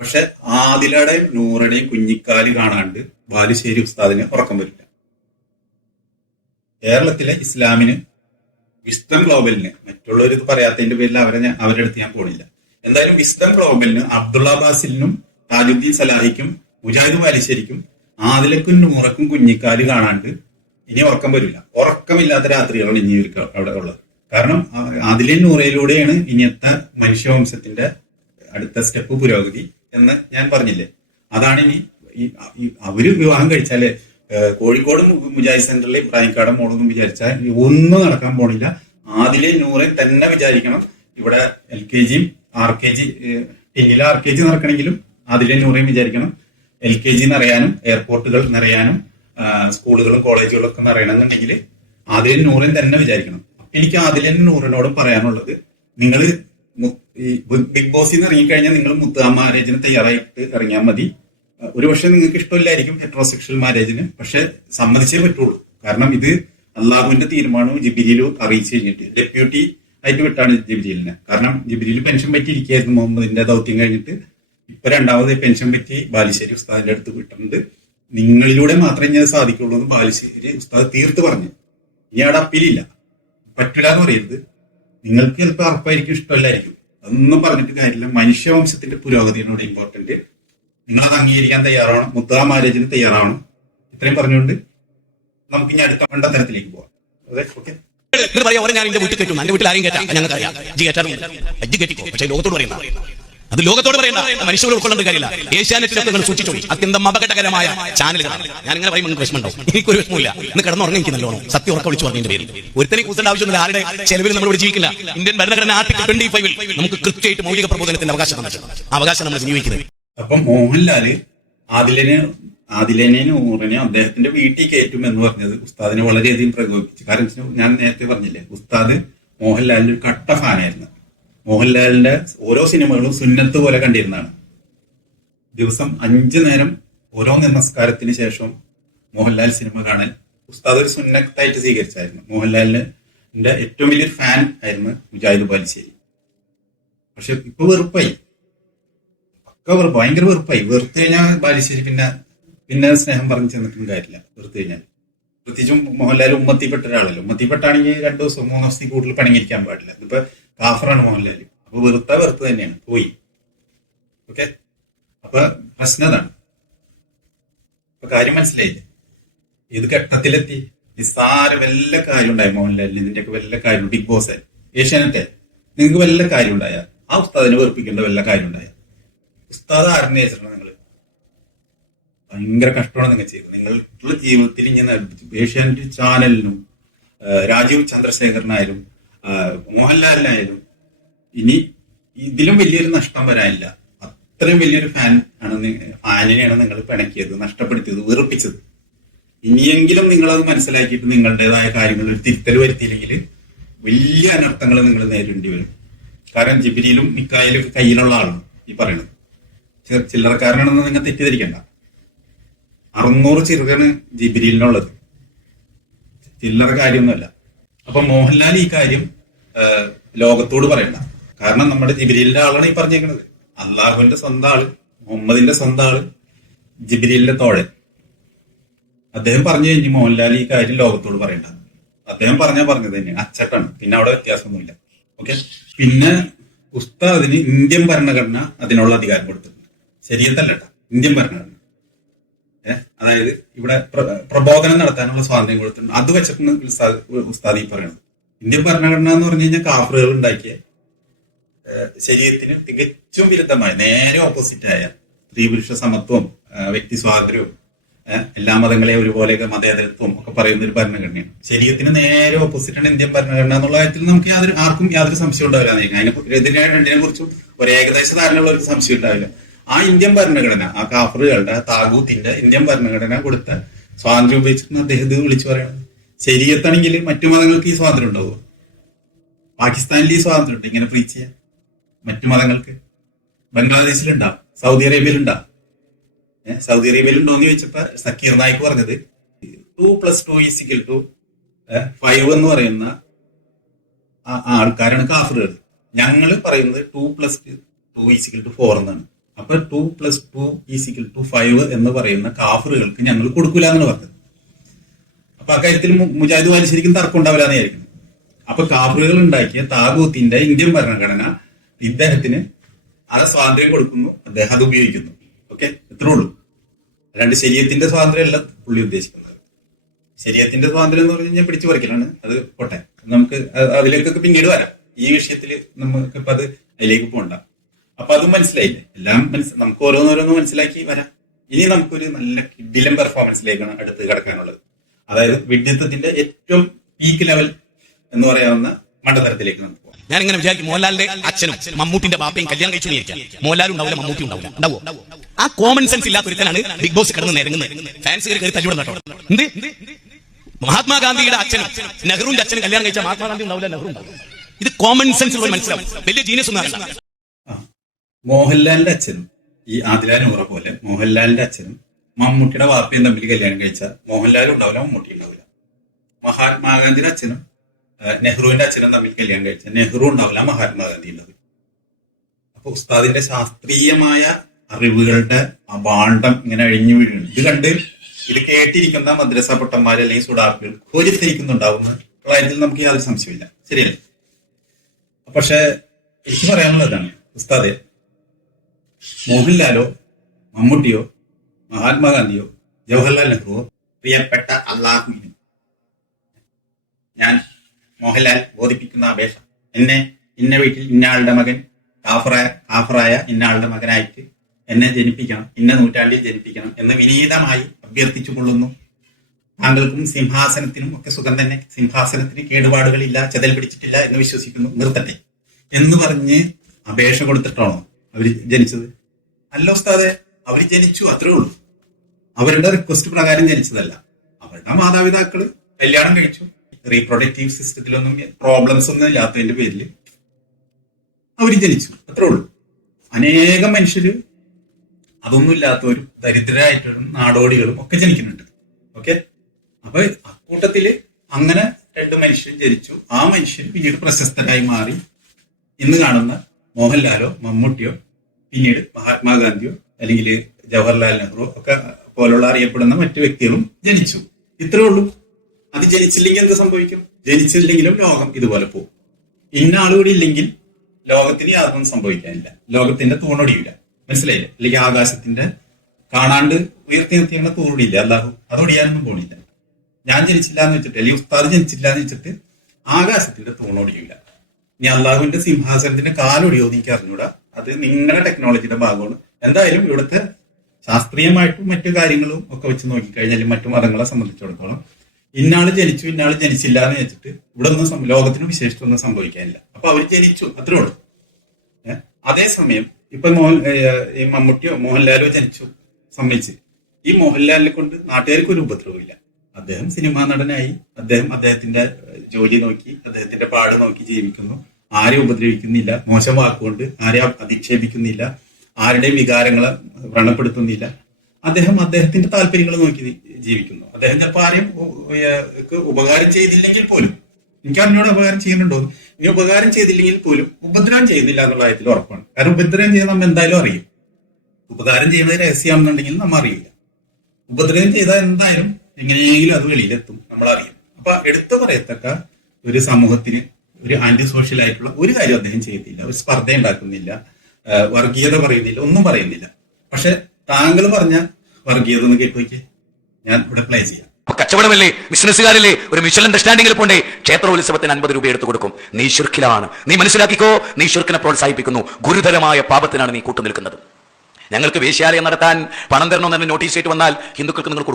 പക്ഷെ ആദിലയുടെ നൂറിനെയും കുഞ്ഞിക്കാല് കാണാണ്ട് ബാലുശ്ശേരി ഉസ്താദിന് ഉറക്കം വരില്ല. കേരളത്തിലെ ഇസ്ലാമിന് വിസ്ഡം ഗ്ലോബലിന് മറ്റുള്ളവർ ഇത് പറയാത്തതിന്റെ പേരിൽ അവരുടെ അടുത്ത് ഞാൻ പോണില്ല. എന്തായാലും വിസ്ഡം ഗ്ലോബലിന് അബ്ദുള്ള ബാസിലിനും താജുദ്ദീൻ സലാഹിക്കും മുജാഹിദ് ബാലുശ്ശേരിക്കും ആദിലക്കും നൂറക്കും കുഞ്ഞിക്കാല് കാണാണ്ട് ഇനി ഉറക്കം വരില്ല. ഉറക്കമില്ലാത്ത രാത്രികളാണ് ഇനി അവിടെ ഉള്ളത്. കാരണം ആദിലെ നൂറയിലൂടെയാണ് ഇനിയത്തെ മനുഷ്യവംശത്തിന്റെ അടുത്ത സ്റ്റെപ്പ് പുരോഗതി എന്ന് ഞാൻ പറഞ്ഞില്ലേ. അതാണ് ഇനി അവര് വിവാഹം കഴിച്ചാല് കോഴിക്കോട് മുജാഹിദ് സെന്ററിൽ ഇബ്രാഹിംകാടൻ മോളൊന്നും വിചാരിച്ചാൽ ഒന്നും നടക്കാൻ പോണില്ല. ആദിലെ നൂറെ തന്നെ വിചാരിക്കണം. ഇവിടെ LKG RKG ടിന്നിലെ RKG നടക്കണമെങ്കിലും ആദിലെ നൂറയും വിചാരിക്കണം. LKG നിറയാനും എയർപോർട്ടുകൾ നിറയാനും സ്കൂളുകളും കോളേജുകളും ഒക്കെ നിറയണമെന്നുണ്ടെങ്കിൽ ആദിലെ നൂറയും തന്നെ വിചാരിക്കണം. എനിക്ക് ആദിലെ നൂറിനോടും പറയാനുള്ളത്, നിങ്ങൾ ഈ ബിഗ് ബോസിൽ നിന്ന് ഇറങ്ങിക്കഴിഞ്ഞാൽ നിങ്ങൾ മുത്താ മാരേജിന് തയ്യാറായിട്ട് ഇറങ്ങിയാൽ മതി. ഒരുപക്ഷെ നിങ്ങൾക്ക് ഇഷ്ടമില്ലായിരിക്കും ഹെറ്ററോസെക്ഷൽ മാരേജിന്, പക്ഷെ സമ്മതിച്ചേ പറ്റുള്ളൂ. കാരണം ഇത് അള്ളാഹുവിന്റെ തീരുമാനവും ജിബിരിയിലും അറിയിച്ചു കഴിഞ്ഞിട്ട് ഡെപ്യൂട്ടി ആയിട്ട് വിട്ടാണ് ജിബിരിലിനെ. കാരണം ജിബിരിയിൽ പെൻഷൻ പറ്റിയിരിക്കുകയായിരുന്നു മുഹമ്മദിന്റെ ദൗത്യം കഴിഞ്ഞിട്ട്. ഇപ്പൊ രണ്ടാമത് പെൻഷൻ പറ്റി ബാലുശ്ശേരി ഉസ്താദിന്റെ അടുത്ത് വിട്ടിട്ടുണ്ട്. നിങ്ങളിലൂടെ മാത്രമേ ഞാൻ സാധിക്കുള്ളൂ എന്ന് ബാലുശ്ശേരി ഉസ്താദ് തീർത്ത് പറഞ്ഞു. ഇനി അവിടെ അപ്പീലില്ല, പറ്റില്ല എന്ന് പറയരുത്. നിങ്ങൾക്ക് ചിലപ്പോൾ ഉറപ്പായിരിക്കും ഇഷ്ടമല്ലായിരിക്കും, അതൊന്നും പറഞ്ഞിട്ട് കാര്യമില്ല. മനുഷ്യവംശത്തിന്റെ പുരോഗതിയോട് ഇമ്പോർട്ടന്റ്. നിങ്ങളത് അംഗീകരിക്കാൻ തയ്യാറാവണം, മുത്താ മാരേജിന് തയ്യാറാവണം. ഇത്രയും പറഞ്ഞുകൊണ്ട് നമുക്ക് ഇനി അടുത്ത മണ്ടത്തരത്തിലേക്ക് പോവാം. അതെ, ഓക്കെ. ഞാൻ എന്റെ വീട്ടിൽ കയറ്റും, എന്റെ വീട്ടിൽ ആരെയും കയറ്റാം, ഞങ്ങൾക്ക് അറിയാം. കെട്ടിക്കോ, പക്ഷേ ലോകത്തോട് പറയണ്ട. അത് ലോകത്തോട് പറയണ്ട, മനുഷ്യരോട് ഉൾക്കൊള്ളേണ്ട കാര്യമില്ല. ഏഷ്യാനെറ്റിലൊക്കെ നിങ്ങൾ സൂക്ഷിച്ചോളി, അത്യന്തം അപകടകരമായ ചാനലുകളാണ്. ഞാൻ ഇങ്ങനെ പറയുമ്പോൾ വിഷമമുണ്ടോ? എനിക്കൊരു വിഷമമില്ല. ഇന്ന് കിടന്നുറങ്ങി എനിക്ക് നല്ലോണം സത്യം ഉറക്കം വിളിച്ചു പറഞ്ഞതിന്റെ പേരിൽ ഒരുത്തനെ കൂട്ടേണ്ട ആവശ്യമൊന്നുമില്ല. ആരുടെ ചെലവിൽ നമ്മൾ ഇവിടെ ജീവിക്കില്ല. ഇന്ത്യൻ ഭരണഘടന ആർട്ടിക്കിൾ 25 നമുക്ക് കൃത്യമായിട്ട് മൗലിക പ്രബോധനത്തിന്റെ അവകാശം നമ്മൾ വിനിയോഗിക്കുന്നത്. അപ്പം മോഹൻലാല് ആദിലിനെ നൂറിനെ അദ്ദേഹത്തിന്റെ വീട്ടിൽ കയറ്റും എന്ന് പറഞ്ഞത് ഉസ്താദിനെ വളരെയധികം പ്രകോപിപ്പിച്ചു. കാരണം ഞാൻ നേരത്തെ പറഞ്ഞില്ലേ, ഉസ്താദ് മോഹൻലാലിന്റെ ഒരു കട്ട ഫാനായിരുന്നു. മോഹൻലാലിന്റെ ഓരോ സിനിമകളും സുന്നത്ത് പോലെ കണ്ടിരുന്നതാണ്. ദിവസം 5 നേരം ഓരോ നമസ്കാരത്തിന് ശേഷം മോഹൻലാൽ സിനിമ കാണാൻ ഉസ്താദ് ഒരു സുന്നത്തായിട്ട് സ്വീകരിച്ചായിരുന്നു. മോഹൻലാലിന്റെ ഏറ്റവും വലിയൊരു ഫാൻ ആയിരുന്നു മുജാഹിദ് ബാലുശ്ശേരി. പക്ഷെ ഇപ്പൊ വെറുപ്പായി, ഭയങ്കര വെറുപ്പായി. വെറുത്ത് കഴിഞ്ഞാൽ ബാലുശ്ശേരി പിന്നെ സ്നേഹം പറഞ്ഞു ചെന്നിട്ടും കാര്യമില്ല. വെറുത്ത് കഴിഞ്ഞാൽ പ്രത്യേകിച്ചും മോഹൻലാൽ ഉമ്മത്തിപ്പെട്ട ഒരാളല്ലോ. ഉമ്മത്തിപ്പെട്ടാണെങ്കിൽ 2 ദിവസം 3 ദിവസത്തിൽ കൂടുതൽ പണിങ്ങിരിക്കാൻ പാടില്ല. ഇതിപ്പോ കാഫറാണ് മോഹൻലാൽ. അപ്പൊ വെറുത്ത് തന്നെയാണ്, പോയി. ഓക്കെ, അപ്പൊ പ്രശ്നം അതാണ്. അപ്പൊ കാര്യം മനസ്സിലായില്ലേ? ഇത് ഘട്ടത്തിലെത്തി. നിസ്സാര വല്ല കാര്യം ഉണ്ടായ മോഹൻലാലിന്, ഇതിന്റെയൊക്കെ വല്ല കാര്യം. ബിഗ് ബോസ്, ഏഷ്യാനെറ്റ്, നിങ്ങൾക്ക് വല്ല കാര്യം ഉണ്ടായ ആ ഉസ്താദിനെ വെറുപ്പിക്കേണ്ട വല്ല കാര്യം ഉണ്ടായ ഉസ്താദ് ആരെന്ന് വെച്ചിട്ടുണ്ടോ? നിങ്ങൾ ഭയങ്കര കഷ്ടമാണ് നിങ്ങൾ ചെയ്തത്. നിങ്ങളുടെ ജീവിതത്തിൽ ഇങ്ങനെ ഏഷ്യാനെറ്റ് ചാനലിനും രാജീവ് ചന്ദ്രശേഖരനായാലും മോഹൻലാലിനായാലും ഇനി ഇതിലും വലിയൊരു നഷ്ടം വരാനില്ല. അത്രയും വലിയൊരു ഫാനിനെയാണ് നിങ്ങൾ പിണക്കിയത്, നഷ്ടപ്പെടുത്തിയത്, വെറുപ്പിച്ചത്. ഇനിയെങ്കിലും നിങ്ങളത് മനസ്സിലാക്കിയിട്ട് നിങ്ങളുടേതായ കാര്യങ്ങളിൽ തിരുത്തൽ വരുത്തിയില്ലെങ്കിൽ വലിയ അനർത്ഥങ്ങൾ നിങ്ങൾ നേരിടേണ്ടി വരും. കാരണം ജിബിരിയിലും മിക്കായിലും കയ്യിലുള്ള ആളാണ് ഈ പറയുന്നത്. ചില്ലറക്കാരനാണെന്ന് നിങ്ങൾ തെറ്റിദ്ധരിക്കണ്ട. 600 ചിറകാണ് ജിബിരിയിലിനുള്ളത്, ചില്ലറ കാര്യമൊന്നുമല്ല. അപ്പൊ മോഹൻലാൽ ഈ കാര്യം ലോകത്തോട് പറയണ്ട. കാരണം നമ്മുടെ ജിബിരിലിന്റെ ആളാണ് ഈ പറഞ്ഞേക്കുന്നത്. അള്ളാഹുവിന്റെ സ്വന്തം ആള്, മുഹമ്മദിന്റെ സ്വന്തം ആള്, ജിബിരിലിന്റെ തോഴൻ. അദ്ദേഹം പറഞ്ഞു കഴിഞ്ഞ് മോഹൻലാൽ ഈ കാര്യം ലോകത്തോട് പറയണ്ട. അദ്ദേഹം പറഞ്ഞത് തന്നെയാണ്, അച്ചട്ടാണ്. പിന്നെ അവിടെ വ്യത്യാസമൊന്നുമില്ല. ഓക്കെ. പിന്നെ ഉസ്താദിന് ഇന്ത്യൻ ഭരണഘടന അതിനുള്ള അധികാരം കൊടുത്തിട്ടുണ്ട്. ശരിയത്തല്ല, ഇന്ത്യൻ ഭരണഘടന. അതായത് ഇവിടെ പ്രബോധനം നടത്താനുള്ള സ്വാതന്ത്ര്യം കൊടുത്തിട്ടുണ്ട്. അത് വെച്ചിട്ടാണ് ഉസ്താദ് ഈ പറയുന്നത്. ഇന്ത്യൻ ഭരണഘടന എന്ന് പറഞ്ഞു കഴിഞ്ഞാൽ കാഫറുകൾ ഉണ്ടാക്കിയ ശരീരത്തിന് തികച്ചും വിരുദ്ധമായ, നേരെ ഓപ്പോസിറ്റായ സ്ത്രീ പുരുഷ സമത്വവും വ്യക്തി സ്വാതന്ത്ര്യവും എല്ലാ മതങ്ങളെയും ഒരുപോലെയൊക്കെ മതേതരത്വം ഒക്കെ പറയുന്ന ഒരു ഭരണഘടനയാണ്. ശരീരത്തിന് നേരെ ഓപ്പോസിറ്റാണ് ഇന്ത്യൻ ഭരണഘടന എന്നുള്ള കാര്യത്തിൽ നമുക്ക് ആർക്കും യാതൊരു സംശയം ഉണ്ടാവില്ല. അതിനെ രണ്ടിനെ കുറിച്ചും ഒരു ഏകദേശ ധാരണയുള്ള ഒരു സംശയം ഉണ്ടാവില്ല. ആ ഇന്ത്യൻ ഭരണഘടന, ആ കാഫറുകളുടെ താഗൂത്തിന്റെ ഇന്ത്യൻ ഭരണഘടന കൊടുത്ത സ്വാതന്ത്ര്യം ഉപയോഗിച്ചിട്ട് അദ്ദേഹം ഇത് വിളിച്ചു പറയണം. ശരീരത്താണെങ്കിൽ മറ്റു മതങ്ങൾക്ക് ഈ സ്വാതന്ത്ര്യം ഉണ്ടാവുമോ? പാകിസ്ഥാനിൽ ഈ സ്വാതന്ത്ര്യം ഉണ്ട് ഇങ്ങനെ പ്രീച്ച് ചെയ്യാൻ മറ്റു മതങ്ങൾക്ക്? ബംഗ്ലാദേശിലുണ്ടാവും, സൗദി അറേബ്യയിലുണ്ടാവും. സൗദി അറേബ്യയിലുണ്ടോന്ന് ചോദിച്ചപ്പോ സക്കീർ നായിക് പറഞ്ഞത് 2+2 = 5 എന്ന് പറയുന്ന ആൾക്കാരാണ് കാഫറുകൾ. ഞങ്ങൾ പറയുന്നത് 2+2 = 4 എന്നാണ്. അപ്പൊ 2+2 = 5 എന്ന് പറയുന്ന കാഫറുകൾക്ക് ഞങ്ങൾ കൊടുക്കൂല എന്നാണ് പറഞ്ഞത്. അപ്പൊ അക്കാര്യത്തിൽ മുജാഹിദ് വാലി ശരിക്കും തർക്കം ഉണ്ടാവില്ലാന്ന് വിചാരിക്കുന്നു. അപ്പൊ കാഫറുകൾ ഉണ്ടാക്കിയ താഗൂത്തിന്റെ ഇന്ത്യൻ ഭരണഘടന ഇദ്ദേഹത്തിന് ആ സ്വാതന്ത്ര്യം കൊടുക്കുന്നു, അദ്ദേഹം അത് ഉപയോഗിക്കുന്നു. ഓക്കെ, ഇത്രേ ഉള്ളൂ. അല്ലാണ്ട് ശരീരത്തിന്റെ സ്വാതന്ത്ര്യം അല്ല പുള്ളി ഉദ്ദേശിക്കുന്നത്. ശരീരത്തിന്റെ സ്വാതന്ത്ര്യം എന്ന് പറഞ്ഞു കഴിഞ്ഞാൽ പിടിച്ചു പറിക്കലാണ്. അത് പോട്ടെ, നമുക്ക് അതിലേക്കൊക്കെ പിന്നീട് വരാം. ഈ വിഷയത്തിൽ നമുക്കിപ്പോ അതിലേക്ക് പോകണ്ട. അപ്പൊ അതും മനസ്സിലായില്ലേ? എല്ലാം നമുക്ക് ഓരോന്നോരോന്ന് മനസ്സിലാക്കി വരാം. ഇനി നമുക്കൊരു നല്ല കിഡിലം പെർഫോമൻസിലേക്കാണ് അടുത്ത് കിടക്കാനുള്ളത്. അതായത് വിഡ്ഢിത്തത്തിന്റെ ഏറ്റവും പീക്ക് ലെവൽ എന്ന് പറയാവുന്ന മണ്ഡലത്തിലേക്ക് നമുക്ക് പോകാം. ഞാൻ ഇങ്ങനെ വിചാരിക്കും, മോഹൻലാലിന്റെ അച്ഛനും മമ്മൂട്ടിന്റെ ബാപ്പയും കല്യാണം കഴിച്ചു ഇരിക്കാം. മോഹൻലാലും ഉണ്ടാവില്ല, മമ്മൂട്ടി ഉണ്ടാവില്ല. ഉണ്ടാവോ? ആ കോമൺ സെൻസ് ഇല്ലാത്ത ഒരുത്തനാണ് ബിഗ് ബോസ് കിടന്ന് നിരങ്ങുന്നത്. ഫാൻസ് കയറി തല്ലിവിടുന്ന കേട്ടോ. എന്ത് മഹാത്മാഗാന്ധിയുടെ അച്ഛനും നെഹ്റുവിന്റെ അച്ഛനും കല്യാണം കഴിച്ചാൽ മഹാത്മാഗാന്ധി ഉണ്ടാവില്ല, നെഹ്റു ഉണ്ടാവും. ഇത് കോമൺ സെൻസ് ഉള്ള മനസ്സിലാവും. വലിയ ജീനിയസ് ഒന്നും അറിയില്ല. മോഹൻലാലിന്റെ അച്ഛനും ഈ ആദില നൂറ പോലെ മോഹൻലാലിന്റെ അച്ഛനും മമ്മൂട്ടിയുടെ വാപ്പയും തമ്മിൽ കല്യാണം കഴിച്ചാൽ മോഹൻലാലും ഉണ്ടാവില്ല, മമ്മൂട്ടി ഉണ്ടാവില്ല. മഹാത്മാഗാന്ധിയുടെ അച്ഛനും നെഹ്റുവിന്റെ അച്ഛനും തമ്മിൽ കല്യാണം കഴിച്ചാൽ നെഹ്റു ഉണ്ടാവില്ല, മഹാത്മാഗാന്ധി ഉണ്ടാവില്ല. അപ്പൊ ഉസ്താദിന്റെ ശാസ്ത്രീയമായ അറിവുകളുടെ ആ ഭാണ്ഡം ഇങ്ങനെ അഴിഞ്ഞു വീഴുന്നു. ഇത് കേട്ടിരിക്കുന്ന മദ്രസ പൊട്ടന്മാർ അല്ലെങ്കിൽ സുഡാപ്പികൾ കോരിത്തിരിക്കുന്നുണ്ടാവുന്ന കാര്യത്തിൽ നമുക്ക് യാതൊരു സംശയമില്ല. ശരിയല്ലേ? പക്ഷെ എനിക്ക് പറയാനുള്ളതാണ്, ഉസ്താദെ, മോഹൻലാലോ മമ്മൂട്ടിയോ മഹാത്മാഗാന്ധിയോ ജവഹർലാൽ നെഹ്റുവോ പ്രിയപ്പെട്ട അള്ളാഹുവിന് ഞാൻ മോഹൻലാൽ ബോധിപ്പിക്കുന്ന അപേക്ഷ, ഇന്ന വീട്ടിൽ ഇന്നയാളുടെ മകൻ കാഫറായ ഇന്നയാളുടെ മകനായിട്ട് എന്നെ ജനിപ്പിക്കണം, ഇന്ന നൂറ്റാണ്ടിൽ ജനിപ്പിക്കണം എന്ന് വിനീതമായി അഭ്യർത്ഥിച്ചു കൊള്ളുന്നു. താങ്കൾക്കും സിംഹാസനത്തിനും ഒക്കെ സുഖം തന്നെ, സിംഹാസനത്തിന് കേടുപാടുകളില്ല, ചെതൽ പിടിച്ചിട്ടില്ല എന്ന് വിശ്വസിക്കുന്നു, നിർത്തട്ടെ എന്ന് പറഞ്ഞ് അപേക്ഷ കൊടുത്തിട്ടാണോ അവര് ജനിച്ചത്? അല്ല ഉസ്താദെ, അവര് ജനിച്ചു, അത്രേ ഉള്ളൂ. അവരുടെ റിക്വസ്റ്റ് പ്രകാരം ജനിച്ചതല്ല. അവരുടെ മാതാപിതാക്കള് കല്യാണം കഴിച്ചു. റീപ്രൊഡക്റ്റീവ് സിസ്റ്റത്തിലൊന്നും പ്രോബ്ലംസ് ഒന്നും ഇല്ലാത്തതിന്റെ പേരിൽ അവര് ജനിച്ചു, അത്രേ ഉള്ളൂ. അനേകം മനുഷ്യര് അതൊന്നും ഇല്ലാത്തവരും ദരിദ്രരായിട്ടും നാടോടികളും ഒക്കെ ജനിക്കുന്നുണ്ട്. ഓക്കെ, അപ്പൊ അക്കൂട്ടത്തില് അങ്ങനെ 2 മനുഷ്യർ ജനിച്ചു. ആ മനുഷ്യർ പിന്നീട് പ്രശസ്തരായി മാറി. ഇന്ന് കാണുന്ന മോഹൻലാലോ മമ്മൂട്ടിയോ പിന്നീട് മഹാത്മാഗാന്ധിയോ അല്ലെങ്കിൽ ജവഹർലാൽ നെഹ്റു ഒക്കെ പോലുള്ള അറിയപ്പെടുന്ന മറ്റു വ്യക്തികളും ജനിച്ചു. ഇത്രേ ഉള്ളൂ. അത് ജനിച്ചില്ലെങ്കിൽ എന്ത് സംഭവിക്കും? ജനിച്ചില്ലെങ്കിലും ലോകം ഇതുപോലെ പോകും. ഇന്ന ആളുകൂടി ഇല്ലെങ്കിൽ ലോകത്തിന് യാതൊന്നും സംഭവിക്കാനില്ല, ലോകത്തിന്റെ തൂണൊടിയില്ല. മനസ്സിലായില്ലേ? അല്ലെങ്കിൽ ആകാശത്തിന്റെ കാണാണ്ട് ഉയർത്തി നിർത്തിയുള്ള തൂണൊടിയില്ല, അല്ലാഹു അതൊടിയാനൊന്നും പോണില്ല. ഞാൻ ജനിച്ചില്ല എന്ന് വെച്ചിട്ട് അല്ലെങ്കിൽ ഉസ്താദ് ജനിച്ചില്ല എന്ന് വെച്ചിട്ട് ആകാശത്തിന്റെ തൂണൊടിയില്ല. ഇനി അള്ളാഹുവിന്റെ സിംഹാസനത്തിന്റെ കാലൊടിയോ എനിക്ക് അറിഞ്ഞൂടാ. അത് നിങ്ങളുടെ ടെക്നോളജിയുടെ ഭാഗമാണ്. എന്തായാലും ഇവിടുത്തെ ശാസ്ത്രീയമായിട്ടും മറ്റു കാര്യങ്ങളും ഒക്കെ വെച്ച് നോക്കിക്കഴിഞ്ഞാൽ മറ്റു മതങ്ങളെ സംബന്ധിച്ചിടത്തോളം ഇന്നാള് ജനിച്ചു ഇന്നാള് ജനിച്ചില്ല എന്ന് വെച്ചിട്ട് ഇവിടെ ഒന്നും ലോകത്തിന് വിശേഷിച്ചൊന്നും സംഭവിക്കാനില്ല. അപ്പൊ അവർ ജനിച്ചു, അത്രേ ഉള്ളൂ. അതേസമയം ഇപ്പൊ ഈ മമ്മൂട്ടിയോ മോഹൻലാലോ ജനിച്ചു, സമ്മതിച്ച് ഈ മോഹൻലാലിനെ കൊണ്ട് നാട്ടുകാർക്ക് ഒരു ഉപദ്രവമില്ല. അദ്ദേഹം സിനിമാ നടനായി, അദ്ദേഹത്തിന്റെ ജോലി നോക്കി, അദ്ദേഹത്തിന്റെ പാട് നോക്കി ജീവിക്കുന്നു. ആരെയും ഉപദ്രവിക്കുന്നില്ല, മോശം വാക്കുകൊണ്ട് ആരെയും അധിക്ഷേപിക്കുന്നില്ല, ആരുടെയും വികാരങ്ങളെ വ്രണപ്പെടുത്തുന്നില്ല. അദ്ദേഹത്തിന്റെ താല്പര്യങ്ങൾ നോക്കി ജീവിക്കുന്നു. അദ്ദേഹം ചിലപ്പോൾ ആരെയും ഉപകാരം ചെയ്തില്ലെങ്കിൽ പോലും, എനിക്ക് അറിഞ്ഞോട് ഉപകാരം ചെയ്യുന്നുണ്ടോ, ഇനി ഉപകാരം ചെയ്തില്ലെങ്കിൽ പോലും ഉപദ്രവം ചെയ്യുന്നില്ല എന്നുള്ള കാര്യത്തിൽ ഉറപ്പാണ്. കാരണം ഉപദ്രവം ചെയ്യുന്ന നമ്മ എന്തായാലും അറിയും. ഉപകാരം ചെയ്യുന്നത് രഹസ്യമാണെന്നുണ്ടെങ്കിൽ നമ്മ അറിയില്ല. ഉപദ്രവം ചെയ്താൽ എന്തായാലും എങ്ങനെയെങ്കിലും അത് വെളിയിലെത്തും, നമ്മൾ അറിയും. അപ്പൊ എടുത്തു പറയത്തക്ക ഒരു സമൂഹത്തിന് ഒരു ആന്റി സോഷ്യൽ ആയിട്ടുള്ള ഒരു കാര്യം അദ്ദേഹം ചെയ്തില്ല. ഒരു സ്പർദ്ധ ഉണ്ടാക്കുന്നില്ല, വർഗീയത പറയുന്നില്ല, ഒന്നും പറയുന്നില്ല. പക്ഷെ താങ്കൾ പറഞ്ഞ വർഗീയത ഒന്ന് കേട്ടോക്കെ, ഞാൻ ഇവിടെ പ്ലേ ചെയ്യാം. കച്ചവടമല്ലേ, ബിസിനസ്സുകാരല്ലേ, ഒരു മിഷൽ അണ്ടർസ്റ്റാൻഡിംഗിൽ പോണ്ടേ. ക്ഷേത്രോത്സവത്തിന് 50 രൂപ എടുത്തു കൊടുക്കും. നീ ശിർക്കിലാണ്, നീ മനസ്സിലാക്കിക്കോ. നീ ശിർക്കിനെ പ്രോത്സാഹിപ്പിക്കുന്നു. ഗുരുതരമായ പാപത്തിനാണ് നീ കൂട്ടുനിൽക്കുന്നത്. ഞങ്ങൾക്ക് വേശ്യാലയം നടത്താൻ പണം തരണമെന്ന് നോട്ടീസ് ആയിട്ട് വന്നാൽ ഹിന്ദുക്കൾക്ക് നിങ്ങൾ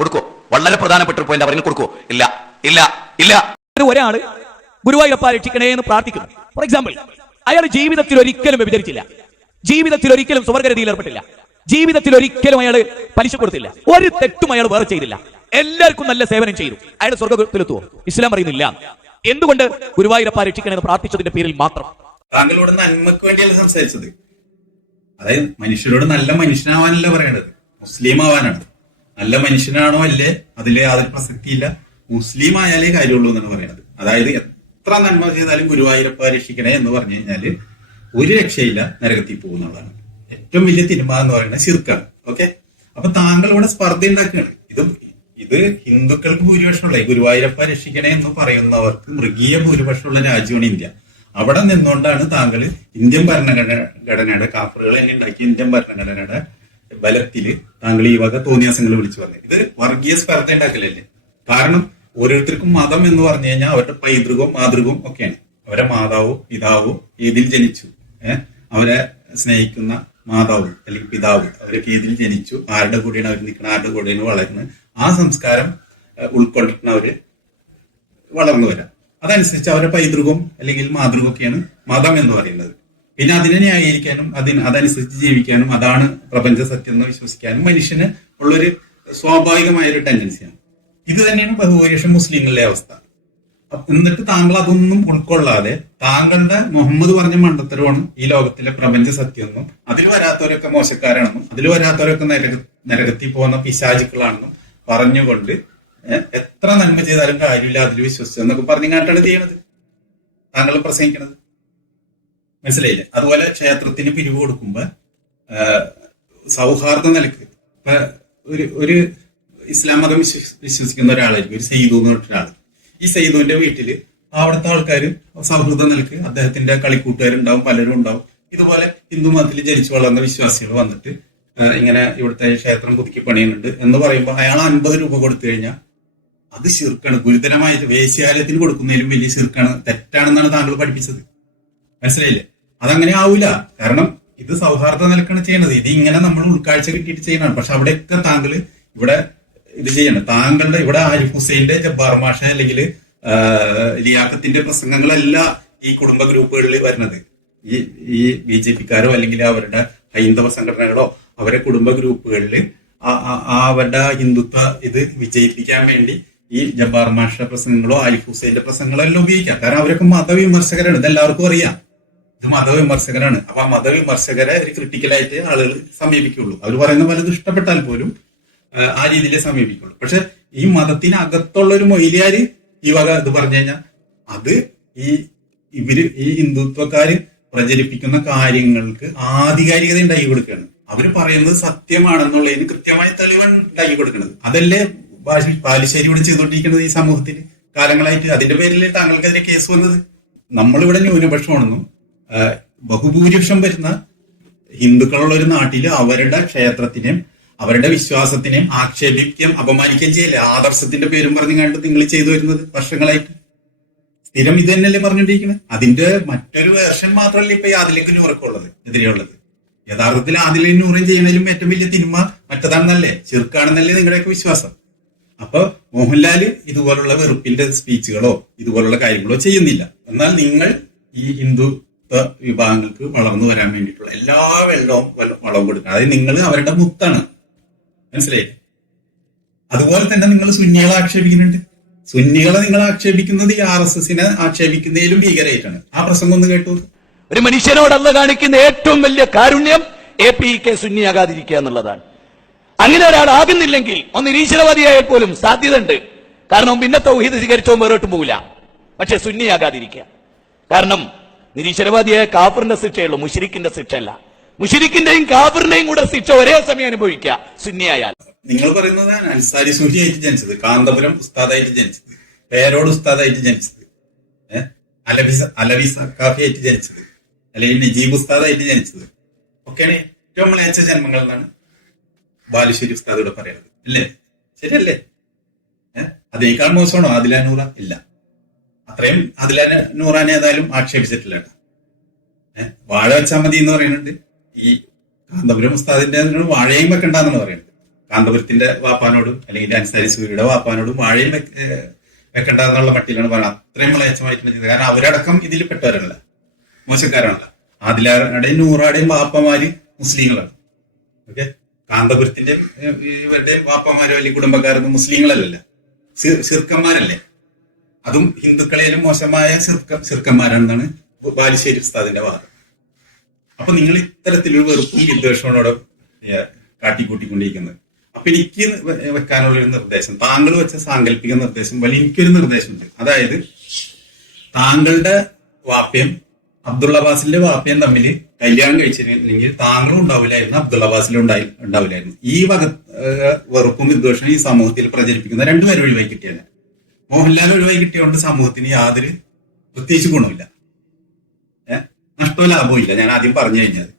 കൊടുക്കോ? വളരെ പ്രധാനപ്പെട്ട ഒരു പോയിന്റ് അവർക്ക് കൊടുക്കോ? ഇല്ല ഇല്ല ഇല്ല. ഒരാള് ഗുരുവായൂരപ്പ രക്ഷിക്കണേ എന്ന് പ്രാർത്ഥിക്കുന്നു. ഫോർ എക്സാമ്പിൾ, അയാൾ ജീവിതത്തിൽ ഒരിക്കലും വ്യഭിചരിച്ചില്ല, ജീവിതത്തിൽ ഒരിക്കലും സുവർഗരതിയിൽ ഏർപ്പെട്ടില്ല, ജീവിതത്തിൽ ഒരിക്കലും അയാൾ പലിശ കൊടുത്തില്ല, ഒരു തെറ്റും അയാൾ വേറെ ചെയ്തില്ല, എല്ലാവർക്കും നല്ല സേവനം ചെയ്തു. അയാൾ സ്വർഗത്തിലെത്തുവോ? ഇസ്ലാം പറയുന്നില്ല. എന്തുകൊണ്ട്? ഗുരുവായൂരപ്പ രക്ഷിക്കണേ എന്ന് പ്രാർത്ഥിച്ചതിന്റെ പേരിൽ മാത്രം. താങ്കളോട് നന്മക്ക് വേണ്ടിയല്ല സംസാരിച്ചത്. അതായത് മനുഷ്യരോട് നല്ല മനുഷ്യനാവാനല്ല പറയേണ്ടത്, മുസ്ലിം ആവാനാണ്. നല്ല മനുഷ്യനാണോ അല്ലേ അതിലെ യാതൊരു പ്രസക്തിയില്ല, മുസ്ലിം ആയാലേ കാര്യമുള്ളൂ എന്നാണ് പറയുന്നത്. അതായത് എത്ര നന്മ ചെയ്താലും ഗുരുവായൂരപ്പ രക്ഷിക്കണേ എന്ന് പറഞ്ഞു കഴിഞ്ഞാല് ഒരു രക്ഷയില്ല, നരകത്തിൽ പോകുന്നതാണ്. ഏറ്റവും വലിയ തിന്മ എന്ന് പറയുന്നത് ശിർക്കാണ്. ഓക്കെ, അപ്പൊ താങ്കൾ ഇവിടെ സ്പർദ്ധ ഉണ്ടാക്കുകയാണ്. ഇത് ഹിന്ദുക്കൾക്ക് ഭൂരിപക്ഷമുള്ള ഗുരുവായൂരപ്പ രക്ഷിക്കണേ എന്ന് പറയുന്നവർക്ക് മൃഗീയ ഭൂരിപക്ഷമുള്ള രാജ്യമാണ് ഇന്ത്യ. അവിടെ നിന്നുകൊണ്ടാണ് താങ്കൾ ഇന്ത്യൻ ഭരണഘടനയുടെ കാഫറുകൾ തന്നെ ഉണ്ടാക്കിയ ഇന്ത്യൻ ഭരണഘടനയുടെ ബലത്തില് താങ്കൾ ഈ വക തോന്നിയാസങ്ങൾ വിളിച്ചു പറഞ്ഞത്. ഇത് വർഗീയ സ്പർദ്ധ ഉണ്ടാക്കലല്ലേ? കാരണം ഓരോരുത്തർക്കും മതം എന്ന് പറഞ്ഞു കഴിഞ്ഞാൽ അവരുടെ പൈതൃകവും മാതൃകവും ഒക്കെയാണ്. അവരെ മാതാവോ പിതാവോ ഏതിൽ ജനിച്ചു, അവരെ സ്നേഹിക്കുന്ന മാതാവ് അല്ലെങ്കിൽ പിതാവ് അവരൊക്കെ ഏതിൽ ജനിച്ചു, ആരുടെ കൂടെയാണ് അവർ നിൽക്കുന്നത്, ആരുടെ കൂടെയാണ് വളരുന്നത്, ആ സംസ്കാരം ഉൾക്കൊണ്ടിട്ടാണ് അവര് വളർന്നു വരാം. അതനുസരിച്ച് അവരുടെ പൈതൃകവും അല്ലെങ്കിൽ മാതൃകയൊക്കെയാണ് മതം എന്ന് പറയുന്നത്. പിന്നെ അതിനെ ന്യായീകരിക്കാനും അതനുസരിച്ച് ജീവിക്കാനും അതാണ് പ്രപഞ്ച സത്യം എന്ന് വിശ്വസിക്കാനും മനുഷ്യന് ഉള്ളൊരു സ്വാഭാവികമായ ഒരു ടെൻഡൻസിയാണ്. ഇത് തന്നെയാണ് ബഹുഭൂരിപക്ഷം മുസ്ലിങ്ങളുടെ അവസ്ഥ. എന്നിട്ട് താങ്കൾ അതൊന്നും ഉൾക്കൊള്ളാതെ താങ്കളുടെ മുഹമ്മദ് പറഞ്ഞ മണ്ടത്തരമാണ് ഈ ലോകത്തിലെ പ്രപഞ്ച സത്യമെന്നും അതിൽ വരാത്തവരൊക്കെ മോശക്കാരാണെന്നും അതിൽ വരാത്തവരൊക്കെ നരകത്തിൽ പോകുന്ന പിശാചുക്കളാണെന്നും പറഞ്ഞുകൊണ്ട് എത്ര നന്മ ചെയ്താലും കാര്യമില്ല അതിൽ വിശ്വസിച്ചു എന്നൊക്കെ പറഞ്ഞിങ്ങാട്ടാണ് ചെയ്യണത് താങ്കൾ പ്രസംഗിക്കണത്. മനസ്സിലായില്ലേ? അതുപോലെ ക്ഷേത്രത്തിന് പിരിവ് കൊടുക്കുമ്പോ സൗഹാർദ്ദ നിലക്ക് ഇപ്പൊ ഒരു ഇസ്ലാം മതം വിശ്വസിക്കുന്ന ഒരാളായിരിക്കും, ഒരു സെയ്തു എന്ന് പറഞ്ഞൊരാള്. ഈ സെയ്തുവിന്റെ വീട്ടില് അവിടുത്തെ ആൾക്കാർ സൗഹൃദ നിലക്ക് അദ്ദേഹത്തിന്റെ കളിക്കൂട്ടുകാരുണ്ടാവും, പലരും ഉണ്ടാവും. ഇതുപോലെ ഹിന്ദു മതത്തിൽ ജനിച്ചു വളർന്ന വിശ്വാസികൾ വന്നിട്ട് ഇങ്ങനെ ഇവിടുത്തെ ക്ഷേത്രം പുതുക്കി പണിയുന്നുണ്ട് എന്ന് പറയുമ്പോൾ അയാൾ 50 രൂപ കൊടുത്തു കഴിഞ്ഞാൽ അത് ശിർക്കാണ്. ഗുരുതരമായ വേശ്യാലയത്തിന് കൊടുക്കുന്നതിലും വലിയ ശിർക്കാണ്, തെറ്റാണെന്നാണ് താങ്കൾ പഠിപ്പിച്ചത്. മനസ്സിലായില്ലേ? അതങ്ങനെ ആവൂല. കാരണം ഇത് സൗഹാർദ്ദ നിലക്കാണ് ചെയ്യണത്. ഇത് ഇങ്ങനെ നമ്മൾ ഉൾക്കാഴ്ച കിട്ടിയിട്ട് ചെയ്യണം. പക്ഷെ അവിടെയൊക്കെ താങ്കൾ ഇവിടെ ഇത് ചെയ്യണം. താങ്കളുടെ ഇവിടെ ആരിഫ് ഹുസൈന്റെ ജബ്ബാർ മാഷ അല്ലെങ്കിൽ ലിയാഖത്തിന്റെ പ്രസംഗങ്ങളല്ല ഈ കുടുംബ ഗ്രൂപ്പുകളിൽ വരുന്നത്. ഈ BJP-ക്കാരോ അല്ലെങ്കിൽ അവരുടെ ഹൈന്ദവ സംഘടനകളോ അവരെ കുടുംബ ഗ്രൂപ്പുകളിൽ അവരുടെ ഹിന്ദുത്വ ഇത് വിജയിപ്പിക്കാൻ വേണ്ടി ഈ ജബ്ബാർ മാഷ പ്രസംഗങ്ങളോ ആരിഫ് ഹുസൈന്റെ പ്രസംഗങ്ങളോ എല്ലാം ഉപയോഗിക്കാം. കാരണം അവരൊക്കെ മതവിമർശകരാണ്, ഇതെല്ലാവർക്കും അറിയാം. ഇത് മതവിമർശകരാണ്. അപ്പൊ ആ മതവിമർശകരെ ഒരു ക്രിട്ടിക്കലായിട്ട് ആളുകൾ സമീപിക്കുള്ളൂ. അവർ പറയുന്ന പലതും ഇഷ്ടപ്പെട്ടാൽ പോലും ആ രീതിയിലേ സമീപിക്കുള്ളൂ. പക്ഷെ ഈ മതത്തിനകത്തുള്ള ഒരു മൊയ്ലിയാര് ഈ വക ഇത് പറഞ്ഞു കഴിഞ്ഞാൽ അത് ഈ ഹിന്ദുത്വക്കാര് പ്രചരിപ്പിക്കുന്ന കാര്യങ്ങൾക്ക് ആധികാരികത ഉണ്ടാക്കി കൊടുക്കുകയാണ്. അവര് പറയുന്നത് സത്യമാണെന്നുള്ളതിന് കൃത്യമായ തെളിവാണ് ഉണ്ടാക്കി കൊടുക്കുന്നത്. അതല്ലേ ബാലുശ്ശേരി ഇവിടെ ചെയ്തുകൊണ്ടിരിക്കുന്നത് ഈ സമൂഹത്തിൽ കാലങ്ങളായിട്ട്. അതിന്റെ പേരിൽ താങ്കൾക്കെതിരെ കേസ് വന്നത്. നമ്മളിവിടെ ന്യൂനപക്ഷമാണെന്നും ബഹുഭൂരിപക്ഷം വരുന്ന ഹിന്ദുക്കളുള്ള ഒരു നാട്ടില് അവരുടെ ക്ഷേത്രത്തിനെയും അവരുടെ വിശ്വാസത്തിനെയും ആക്ഷേപിക്കുകയും അപമാനിക്കുകയും ചെയ്യല്ലേ? ആദർശത്തിന്റെ പേരും പറഞ്ഞു കണ്ട് നിങ്ങൾ ചെയ്തു വരുന്നത് വർഷങ്ങളായിട്ട് സ്ഥിരം ഇത് തന്നെയല്ലേ പറഞ്ഞുകൊണ്ടിരിക്കുന്നത്. അതിന്റെ മറ്റൊരു വേർഷൻ മാത്രമല്ല ഇപ്പൊ ഈ ആദിലേക്ക് നൂറൊക്കെ എതിരെയുള്ളത്. യഥാർത്ഥത്തിൽ ആദിലേക്ക് നൂറും ചെയ്യുന്നതിലും ഏറ്റവും വലിയ തിന്മ മറ്റതാണെന്നല്ലേ, ചെറുക്കാണെന്നല്ലേ നിങ്ങളുടെയൊക്കെ വിശ്വാസം. അപ്പൊ മോഹൻലാല് ഇതുപോലുള്ള വെറുപ്പിന്റെ സ്പീച്ചുകളോ ഇതുപോലുള്ള കാര്യങ്ങളോ ചെയ്യുന്നില്ല. എന്നാൽ നിങ്ങൾ ഈ ഹിന്ദുത്വ വിഭാഗങ്ങൾക്ക് വളർന്നു വരാൻ വേണ്ടിയിട്ടുള്ള എല്ലാ വെള്ളവും വളവും കൊടുക്കണം. അതായത് നിങ്ങൾ അവരുടെ മുത്താണ്. മനസ്സിലായി? അതുപോലെ തന്നെ നിങ്ങൾ സുന്നികളെ ആക്ഷേപിക്കുന്നുണ്ട്. സുന്നികളെ നിങ്ങൾ ആക്ഷേപിക്കുന്നത് ഈ RSSനെ ആക്ഷേപിക്കുന്നതിലും ഭീകരമായിട്ടാണ്. ആ പ്രസംഗം ഒന്ന് കേട്ടു. ഒരു മനുഷ്യനോട് അല്ല കാണിക്കുന്ന ഏറ്റവും വലിയ കാരുണ്യം APK സുന്നിയാകാതിരിക്കുക എന്നുള്ളതാണ്. അങ്ങനെ ഒരാളാകുന്നില്ലെങ്കിൽ ഒന്ന് നിരീശ്വരവാദിയായാൽ പോലും സാധ്യതയുണ്ട്. കാരണം പിന്നെ തൗഹീദ് സ്വീകരിച്ചോ വേറോട്ട് പോകില്ല. പക്ഷെ സുന്നിയാകാതിരിക്കുക. കാരണം നിരീശ്വരവാദിയായ കാഫറിന്റെ ശിക്ഷയുള്ളൂ, മുശ്രിക്കിന്റെ ശിക്ഷയല്ല. മുശ്രിക്കിന്റെയും കാഫറിന്റെയും കൂടെ ശിക്ഷ ഒരേ സമയം അനുഭവിക്കുക സുന്നിയായാൽ. നിങ്ങൾ പറയുന്നത് അൻസാരി സൂഫിയായിട്ട് ജനിച്ചത്, കാന്തപുരം ഉസ്താദായിട്ട് ജനിച്ചത്, പേരോട് ഉസ്താദായിട്ട് ജനിച്ചത്, അലവി സക്കാഫിയായിട്ട് ജനിച്ചത്, അല്ലെങ്കിൽ നജീബ് ഉസ്താദായിട്ട് ജനിച്ചത് ഒക്കെയാണ് ഏറ്റവും മികച്ച ജന്മങ്ങൾ എന്നാണ് ബാലുശ്ശേരി ഉസ്താദ് ഇവിടെ പറയുന്നത്. അല്ലേ? ശരിയല്ലേ? അതിനേക്കാൾ മോശമാണോ ആദില നൂറ? ഇല്ല, അത്രയും ആദില നൂറാനെ ഏതായാലും ആക്ഷേപിച്ചിട്ടില്ല. വാഴ വെച്ചാൽ മതി എന്ന് പറയുന്നുണ്ട്. ഈ കാന്തപുരം ഉസ്താദിന്റെ വാഴയും വെക്കണ്ടെന്നാണ് പറയുന്നത്. കാന്തപുരത്തിന്റെ വാപ്പാനോടും അല്ലെങ്കിൽ അൻസാരി സൂര്യയുടെ വാപ്പാനോടും വാഴയും വെക്കണ്ടെന്നുള്ള മട്ടിലാണ് പറയുന്നത്. അത്രയും മ്ലേച്ഛമായിട്ടാണ് ചെയ്തത്. കാരണം അവരടക്കം ഇതിൽ പെട്ടവരല്ല, മോശക്കാരാണല്ല. ആദിലാരുടെയും നൂറാടെയും വാപ്പമാര് മുസ്ലിങ്ങളാണ്. ഓക്കെ, കാന്തപുരത്തിന്റെയും ഇവരുടെയും വാപ്പമാരോ അല്ലെങ്കിൽ കുടുംബക്കാരൊന്നും മുസ്ലിങ്ങളല്ലല്ല, ശിർക്കന്മാരല്ലേ. അതും ഹിന്ദുക്കളേലും മോശമായ ശിർക്കന്മാരാണെന്നാണ് ബാലുശ്ശേരി ഉസ്താദിന്റെ വാദം. അപ്പൊ നിങ്ങൾ ഇത്തരത്തിലൊരു വെറുപ്പും വിദ്വേഷങ്ങളോടെ കാട്ടിക്കൂട്ടിക്കൊണ്ടിരിക്കുന്നത്. അപ്പൊ എനിക്ക് വെക്കാനുള്ള ഒരു നിർദ്ദേശം, താങ്കൾ വെച്ച സാങ്കല്പിക നിർദ്ദേശം പോലെ എനിക്കൊരു നിർദ്ദേശമുണ്ട്. അതായത് താങ്കളുടെ വാപ്പയും അബ്ദുള്ള അബ്ബാസിന്റെ വാപ്പയും തമ്മിൽ കല്യാണം കഴിച്ചിരുന്നെങ്കിൽ താങ്കളും ഉണ്ടാവില്ലായിരുന്നു, അബ്ദുള്ള അബ്ബാസിലും ഉണ്ടാവില്ലായിരുന്നു. ഈ വക വെറുപ്പും വിദ്വേഷവും ഈ സമൂഹത്തിൽ പ്രചരിപ്പിക്കുന്ന രണ്ടുപേരും ഒഴിവായി കിട്ടിയല്ല. മോഹൻലാൽ ഒഴിവായി കിട്ടിയതുകൊണ്ട് സമൂഹത്തിന് യാതൊരു പ്രത്യേകിച്ച് ഗുണമില്ല, നഷ്ടവും ലാഭവും ഇല്ല. ഞാൻ ആദ്യം പറഞ്ഞു കഴിഞ്ഞത്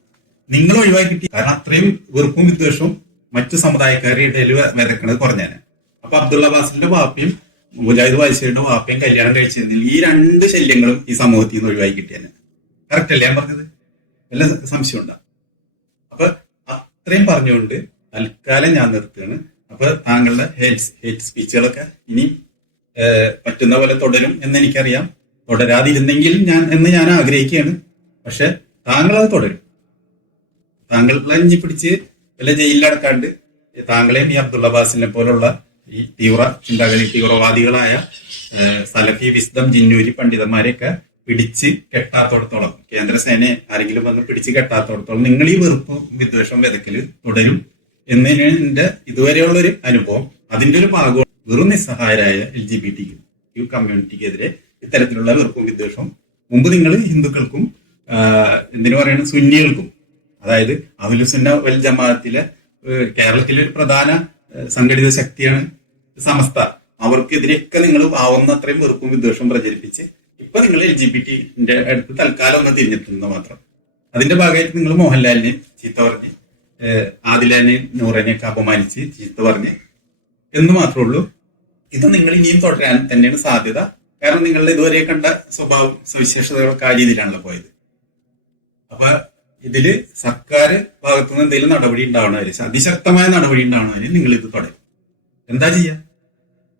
നിങ്ങൾ ഒഴിവായി കിട്ടി. കാരണം അത്രയും വെറുപ്പും വിദ്വേഷവും മറ്റു സമുദായക്കാരുടെ ഇടയിൽ വിതക്കുന്നത് കുറഞ്ഞാണ്. അപ്പൊ അബ്ദുള്ള അബ്ബാസിന്റെ വാപ്പയും മുജാഹിദ് വായിശയുടെ വാപ്പയും കല്യാണം കഴിച്ചിരുന്നെങ്കിൽ ഈ രണ്ട് ശല്യങ്ങളും ഈ സമൂഹത്തിൽ നിന്ന് ഒഴിവായി കിട്ടിയാണ്. കറക്റ്റ് അല്ലേ ഞാൻ പറഞ്ഞത്? വല്ല സംശയം ഉണ്ടാകും. അപ്പൊ അത്രയും പറഞ്ഞുകൊണ്ട് തൽക്കാലം ഞാൻ നിർത്തുകയാണ്. അപ്പൊ താങ്കളുടെ ഹേറ്റ് സ്പീച്ചുകളൊക്കെ ഇനി പറ്റുന്ന പോലെ തുടരും എന്ന് എനിക്കറിയാം. തുടരാതിരുന്നെങ്കിൽ ഞാൻ ആഗ്രഹിക്കുകയാണ്. പക്ഷെ താങ്കൾ അത് തുടരും. താങ്കൾ ഇഞ്ഞി പിടിച്ച് വല്ല ജയിലിലടക്കാണ്ട് താങ്കളെയും ഈ അബ്ദുള്ള അബ്ബാസിനെ പോലുള്ള ഈ തീവ്രവാദികളായ സലഫി വിസ്ഡം ജിന്നൂരി പണ്ഡിതന്മാരെയൊക്കെ പിടിച്ച് കെട്ടാത്തോടത്തോളം, കേന്ദ്രസേനയെ ആരെങ്കിലും വന്ന് പിടിച്ച് കെട്ടാത്തോടത്തോളം നിങ്ങൾ ഈ വെറുപ്പ് വിദ്വേഷം വിതക്കല് തുടരും എന്നതിന് എന്റെ ഇതുവരെയുള്ളൊരു അനുഭവം. അതിന്റെ ഒരു ഭാഗം വെറും നിസ്സഹായരായ LGBTQ കമ്മ്യൂണിറ്റിക്കെതിരെ ഇത്തരത്തിലുള്ള വെറുപ്പും വിദ്വേഷവും മുമ്പ് നിങ്ങൾ ഹിന്ദുക്കൾക്കും എന്തിനു പറയുന്നത് സുന്നികൾക്കും, അതായത് അഹ്ലു സുന്ന വൽ ജമാഅത്തിലെ കേരളത്തിലെ ഒരു പ്രധാന സംഘടിത ശക്തിയാണ് സമസ്ത, അവർക്കെതിരെയൊക്കെ നിങ്ങൾ ആവുന്നത്രയും വെറുപ്പും വിദ്വേഷവും പ്രചരിപ്പിച്ച് ഇപ്പൊ നിങ്ങൾ LGBTന്റെ അടുത്ത് തൽക്കാലം ഒന്ന് തിരിഞ്ഞിട്ടുണ്ടെന്ന് മാത്രം. അതിന്റെ ഭാഗമായിട്ട് നിങ്ങൾ മോഹൻലാലിനെ ചീത്ത പറഞ്ഞ്, ആദിലാനെയും നൂറിനെയൊക്കെ അപമാനിച്ച് ചീത്ത പറഞ്ഞ് എന്ന് മാത്രമേ ഉള്ളൂ. ഇത് നിങ്ങൾ ഇനിയും തുടരാൻ തന്നെയാണ് സാധ്യത. കാരണം നിങ്ങളുടെ ഇതുവരെ കണ്ട സ്വഭാവം സവിശേഷതകളൊക്കെ ആ രീതിയിലാണല്ലോ പോയത്. അപ്പൊ ഇതില് സർക്കാർ ഭാഗത്തുനിന്ന് എന്തെങ്കിലും നടപടി ഉണ്ടാവണവര്, അതിശക്തമായ നടപടി ഉണ്ടാവണവര് നിങ്ങൾ ഇത് തുടരും. എന്താ ചെയ്യാ?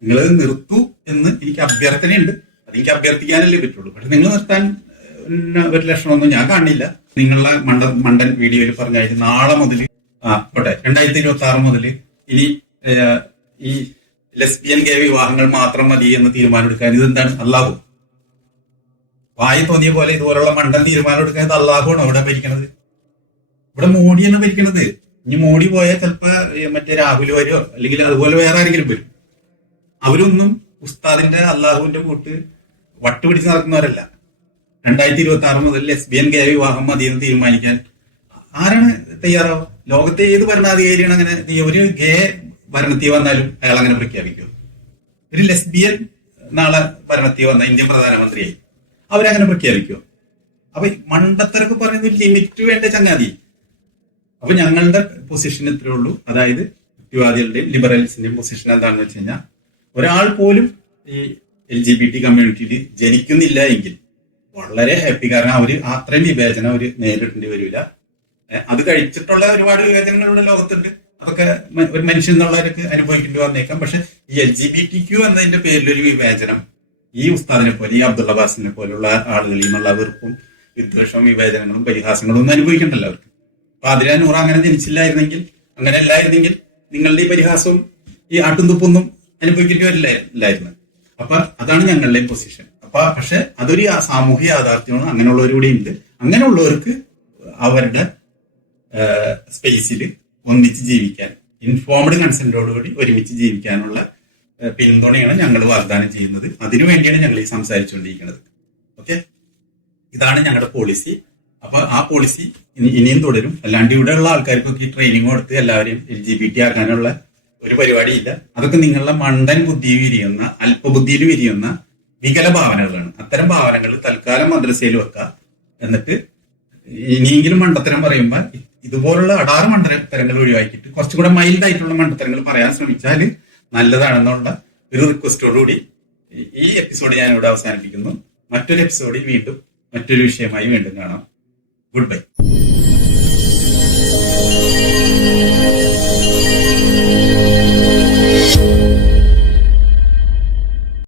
നിങ്ങളത് നിർത്തൂ എന്ന് എനിക്ക് അഭ്യർത്ഥനയുണ്ട്. അതെനിക്ക് അഭ്യർത്ഥിക്കാനല്ലേ പറ്റുള്ളൂ. പക്ഷെ നിങ്ങൾ നിർത്താൻ ഒരു ലക്ഷണമൊന്നും ഞാൻ കാണില്ല. നിങ്ങളുടെ മണ്ടൻ വീഡിയോയിൽ പറഞ്ഞായിട്ട് നാളെ മുതൽ പോട്ടെ 2026 മുതൽ ഇനി ഈ ലെസ്ബിയൻ ഗേ വിവാഹങ്ങൾ മാത്രം മതി എന്ന് തീരുമാനമെടുക്കാൻ ഇതെന്താണ്? അല്ലാഹു വായി തോന്നിയ പോലെ ഇതുപോലുള്ള മണ്ടൻ തീരുമാനം എടുക്കാൻ ഇത് അല്ലാഹുവാണ് അവിടെ ഭരിക്കണത്. ഇവിടെ മോഡിയാണ് ഭരിക്കണത്. ഇനി മോഡി പോയാൽ ചിലപ്പോ മറ്റേ രാഹുൽ വരുമോ അല്ലെങ്കിൽ അതുപോലെ വേറെ ആരെങ്കിലും വരും. അവരൊന്നും ഉസ്താദിന്റെ അല്ലാഹുവിന്റെ കൂട്ട് വട്ടുപിടിച്ച് നടക്കുന്നവരല്ല. 2026 മുതൽ ലെസ്ബിയൻ ഗേ വിവാഹം മതി എന്ന് തീരുമാനിക്കാൻ ആരാണ് തയ്യാറാവുക? ലോകത്തെ ഏത് ഭരണാധികാരിയാണ് അങ്ങനെ? ഒരു ഗേ ഭരണത്തിൽ വന്നാലും അയാൾ അങ്ങനെ പ്രഖ്യാപിക്കും. ഒരു ലെസ്ബിയൻ നാളെ ഭരണത്തിൽ വന്ന ഇന്ത്യൻ പ്രധാനമന്ത്രിയായി അവരങ്ങനെ പ്രഖ്യാപിക്കുമോ? അപ്പൊ മണ്ടത്തരൊക്കെ പറയുന്നത് ലിമിറ്റ് വേണ്ട ചങ്ങാതി. അപ്പൊ ഞങ്ങളുടെ പൊസിഷൻ ഇത്രേ ഉള്ളൂ. അതായത് യുക്തിവാദികളുടെയും ലിബറൽസിന്റെയും പൊസിഷൻ എന്താണെന്ന് വെച്ച് കഴിഞ്ഞാൽ ഒരാൾ പോലും ഈ LGBT കമ്മ്യൂണിറ്റിയിൽ ജനിക്കുന്നില്ല എങ്കിൽ വളരെ ഹാപ്പി. കാരണം അവര് അത്രയും വിവേചനം അവര് നേരിടേണ്ടി വരില്ല. അത് കഴിച്ചിട്ടുള്ള ഒരുപാട് വിവേചനങ്ങളുടെ ലോകത്തുണ്ട്. അതൊക്കെ ഒരു മനുഷ്യൻ എന്നുള്ളവർക്ക് അനുഭവിക്കേണ്ടി വന്നേക്കാം. പക്ഷെ ഈ LGBTQ എന്നതിന്റെ പേരിലൊരു വിവേചനം ഈ ഉസ്താദിനെ പോലെ, ഈ അബ്ദുള്ള അബ്ബാസിനെ പോലുള്ള ആളുകളിൽ നിന്നുള്ള വെറുപ്പും വിദ്വേഷവും വിവേചനങ്ങളും പരിഹാസങ്ങളും ഒന്നും അനുഭവിക്കണ്ടല്ലോ അവർക്ക്. അപ്പൊ അതിലാ നൂറ് അങ്ങനെ ജനിച്ചില്ലായിരുന്നെങ്കിൽ, അങ്ങനെ അല്ലായിരുന്നെങ്കിൽ നിങ്ങളുടെ ഈ പരിഹാസവും ഈ ആട്ടും തുപ്പൊന്നും അനുഭവിക്കേണ്ടി വരില്ലായിരുന്നു. അപ്പൊ അതാണ് ഞങ്ങളുടെ പൊസിഷൻ. അപ്പൊ പക്ഷെ അതൊരു സാമൂഹ്യ യാഥാർത്ഥ്യമാണ്. അങ്ങനെയുള്ളവർ ഉണ്ട്. അങ്ങനെയുള്ളവർക്ക് അവരുടെ സ്പേസിൽ ഒന്നിച്ച് ജീവിക്കാൻ, ഇൻഫോംഡ് കൺസെന്റോടുകൂടി ഒരുമിച്ച് ജീവിക്കാനുള്ള പിന്തുണയാണ് ഞങ്ങൾ വാഗ്ദാനം ചെയ്യുന്നത്. അതിനുവേണ്ടിയാണ് ഞങ്ങൾ ഈ സംസാരിച്ചുകൊണ്ടിരിക്കുന്നത്. ഓക്കെ, ഇതാണ് ഞങ്ങളുടെ പോളിസി. അപ്പൊ ആ പോളിസി ഇനിയും തുടരും. അല്ലാണ്ട് ഇവിടെയുള്ള ആൾക്കാർക്കൊക്കെ ഈ ട്രെയിനിങ് കൊടുത്ത് എല്ലാവരെയും LGBT ആക്കാനുള്ള ഒരു പരിപാടിയില്ല. അതൊക്കെ നിങ്ങളുടെ മണ്ടൻ ബുദ്ധി വിരിയുന്ന, അല്പബുദ്ധിയിൽ വിരിയുന്ന വികല ഭാവനകളാണ്. അത്തരം ഭാവനകൾ തൽക്കാലം മദ്രസയിൽ വെക്കുക. എന്നിട്ട് ഇനിയെങ്കിലും മണ്ടത്തരം പറയുമ്പോൾ ഇതുപോലുള്ള അടാറ് മണ്ടത്തരങ്ങൾ ഒഴിവാക്കിയിട്ട് കുറച്ചുകൂടെ മൈൽഡ് ആയിട്ടുള്ള മണ്ടത്തരങ്ങൾ പറയാൻ ശ്രമിച്ചാൽ നല്ലതാണെന്നുള്ള ഒരു റിക്വസ്റ്റോടുകൂടി ഈ എപ്പിസോഡ് ഞാൻ ഇവിടെ അവസാനിപ്പിക്കുന്നു. മറ്റൊരു എപ്പിസോഡിൽ വീണ്ടും മറ്റൊരു വിഷയമായി വീണ്ടും കാണാം. Good bye.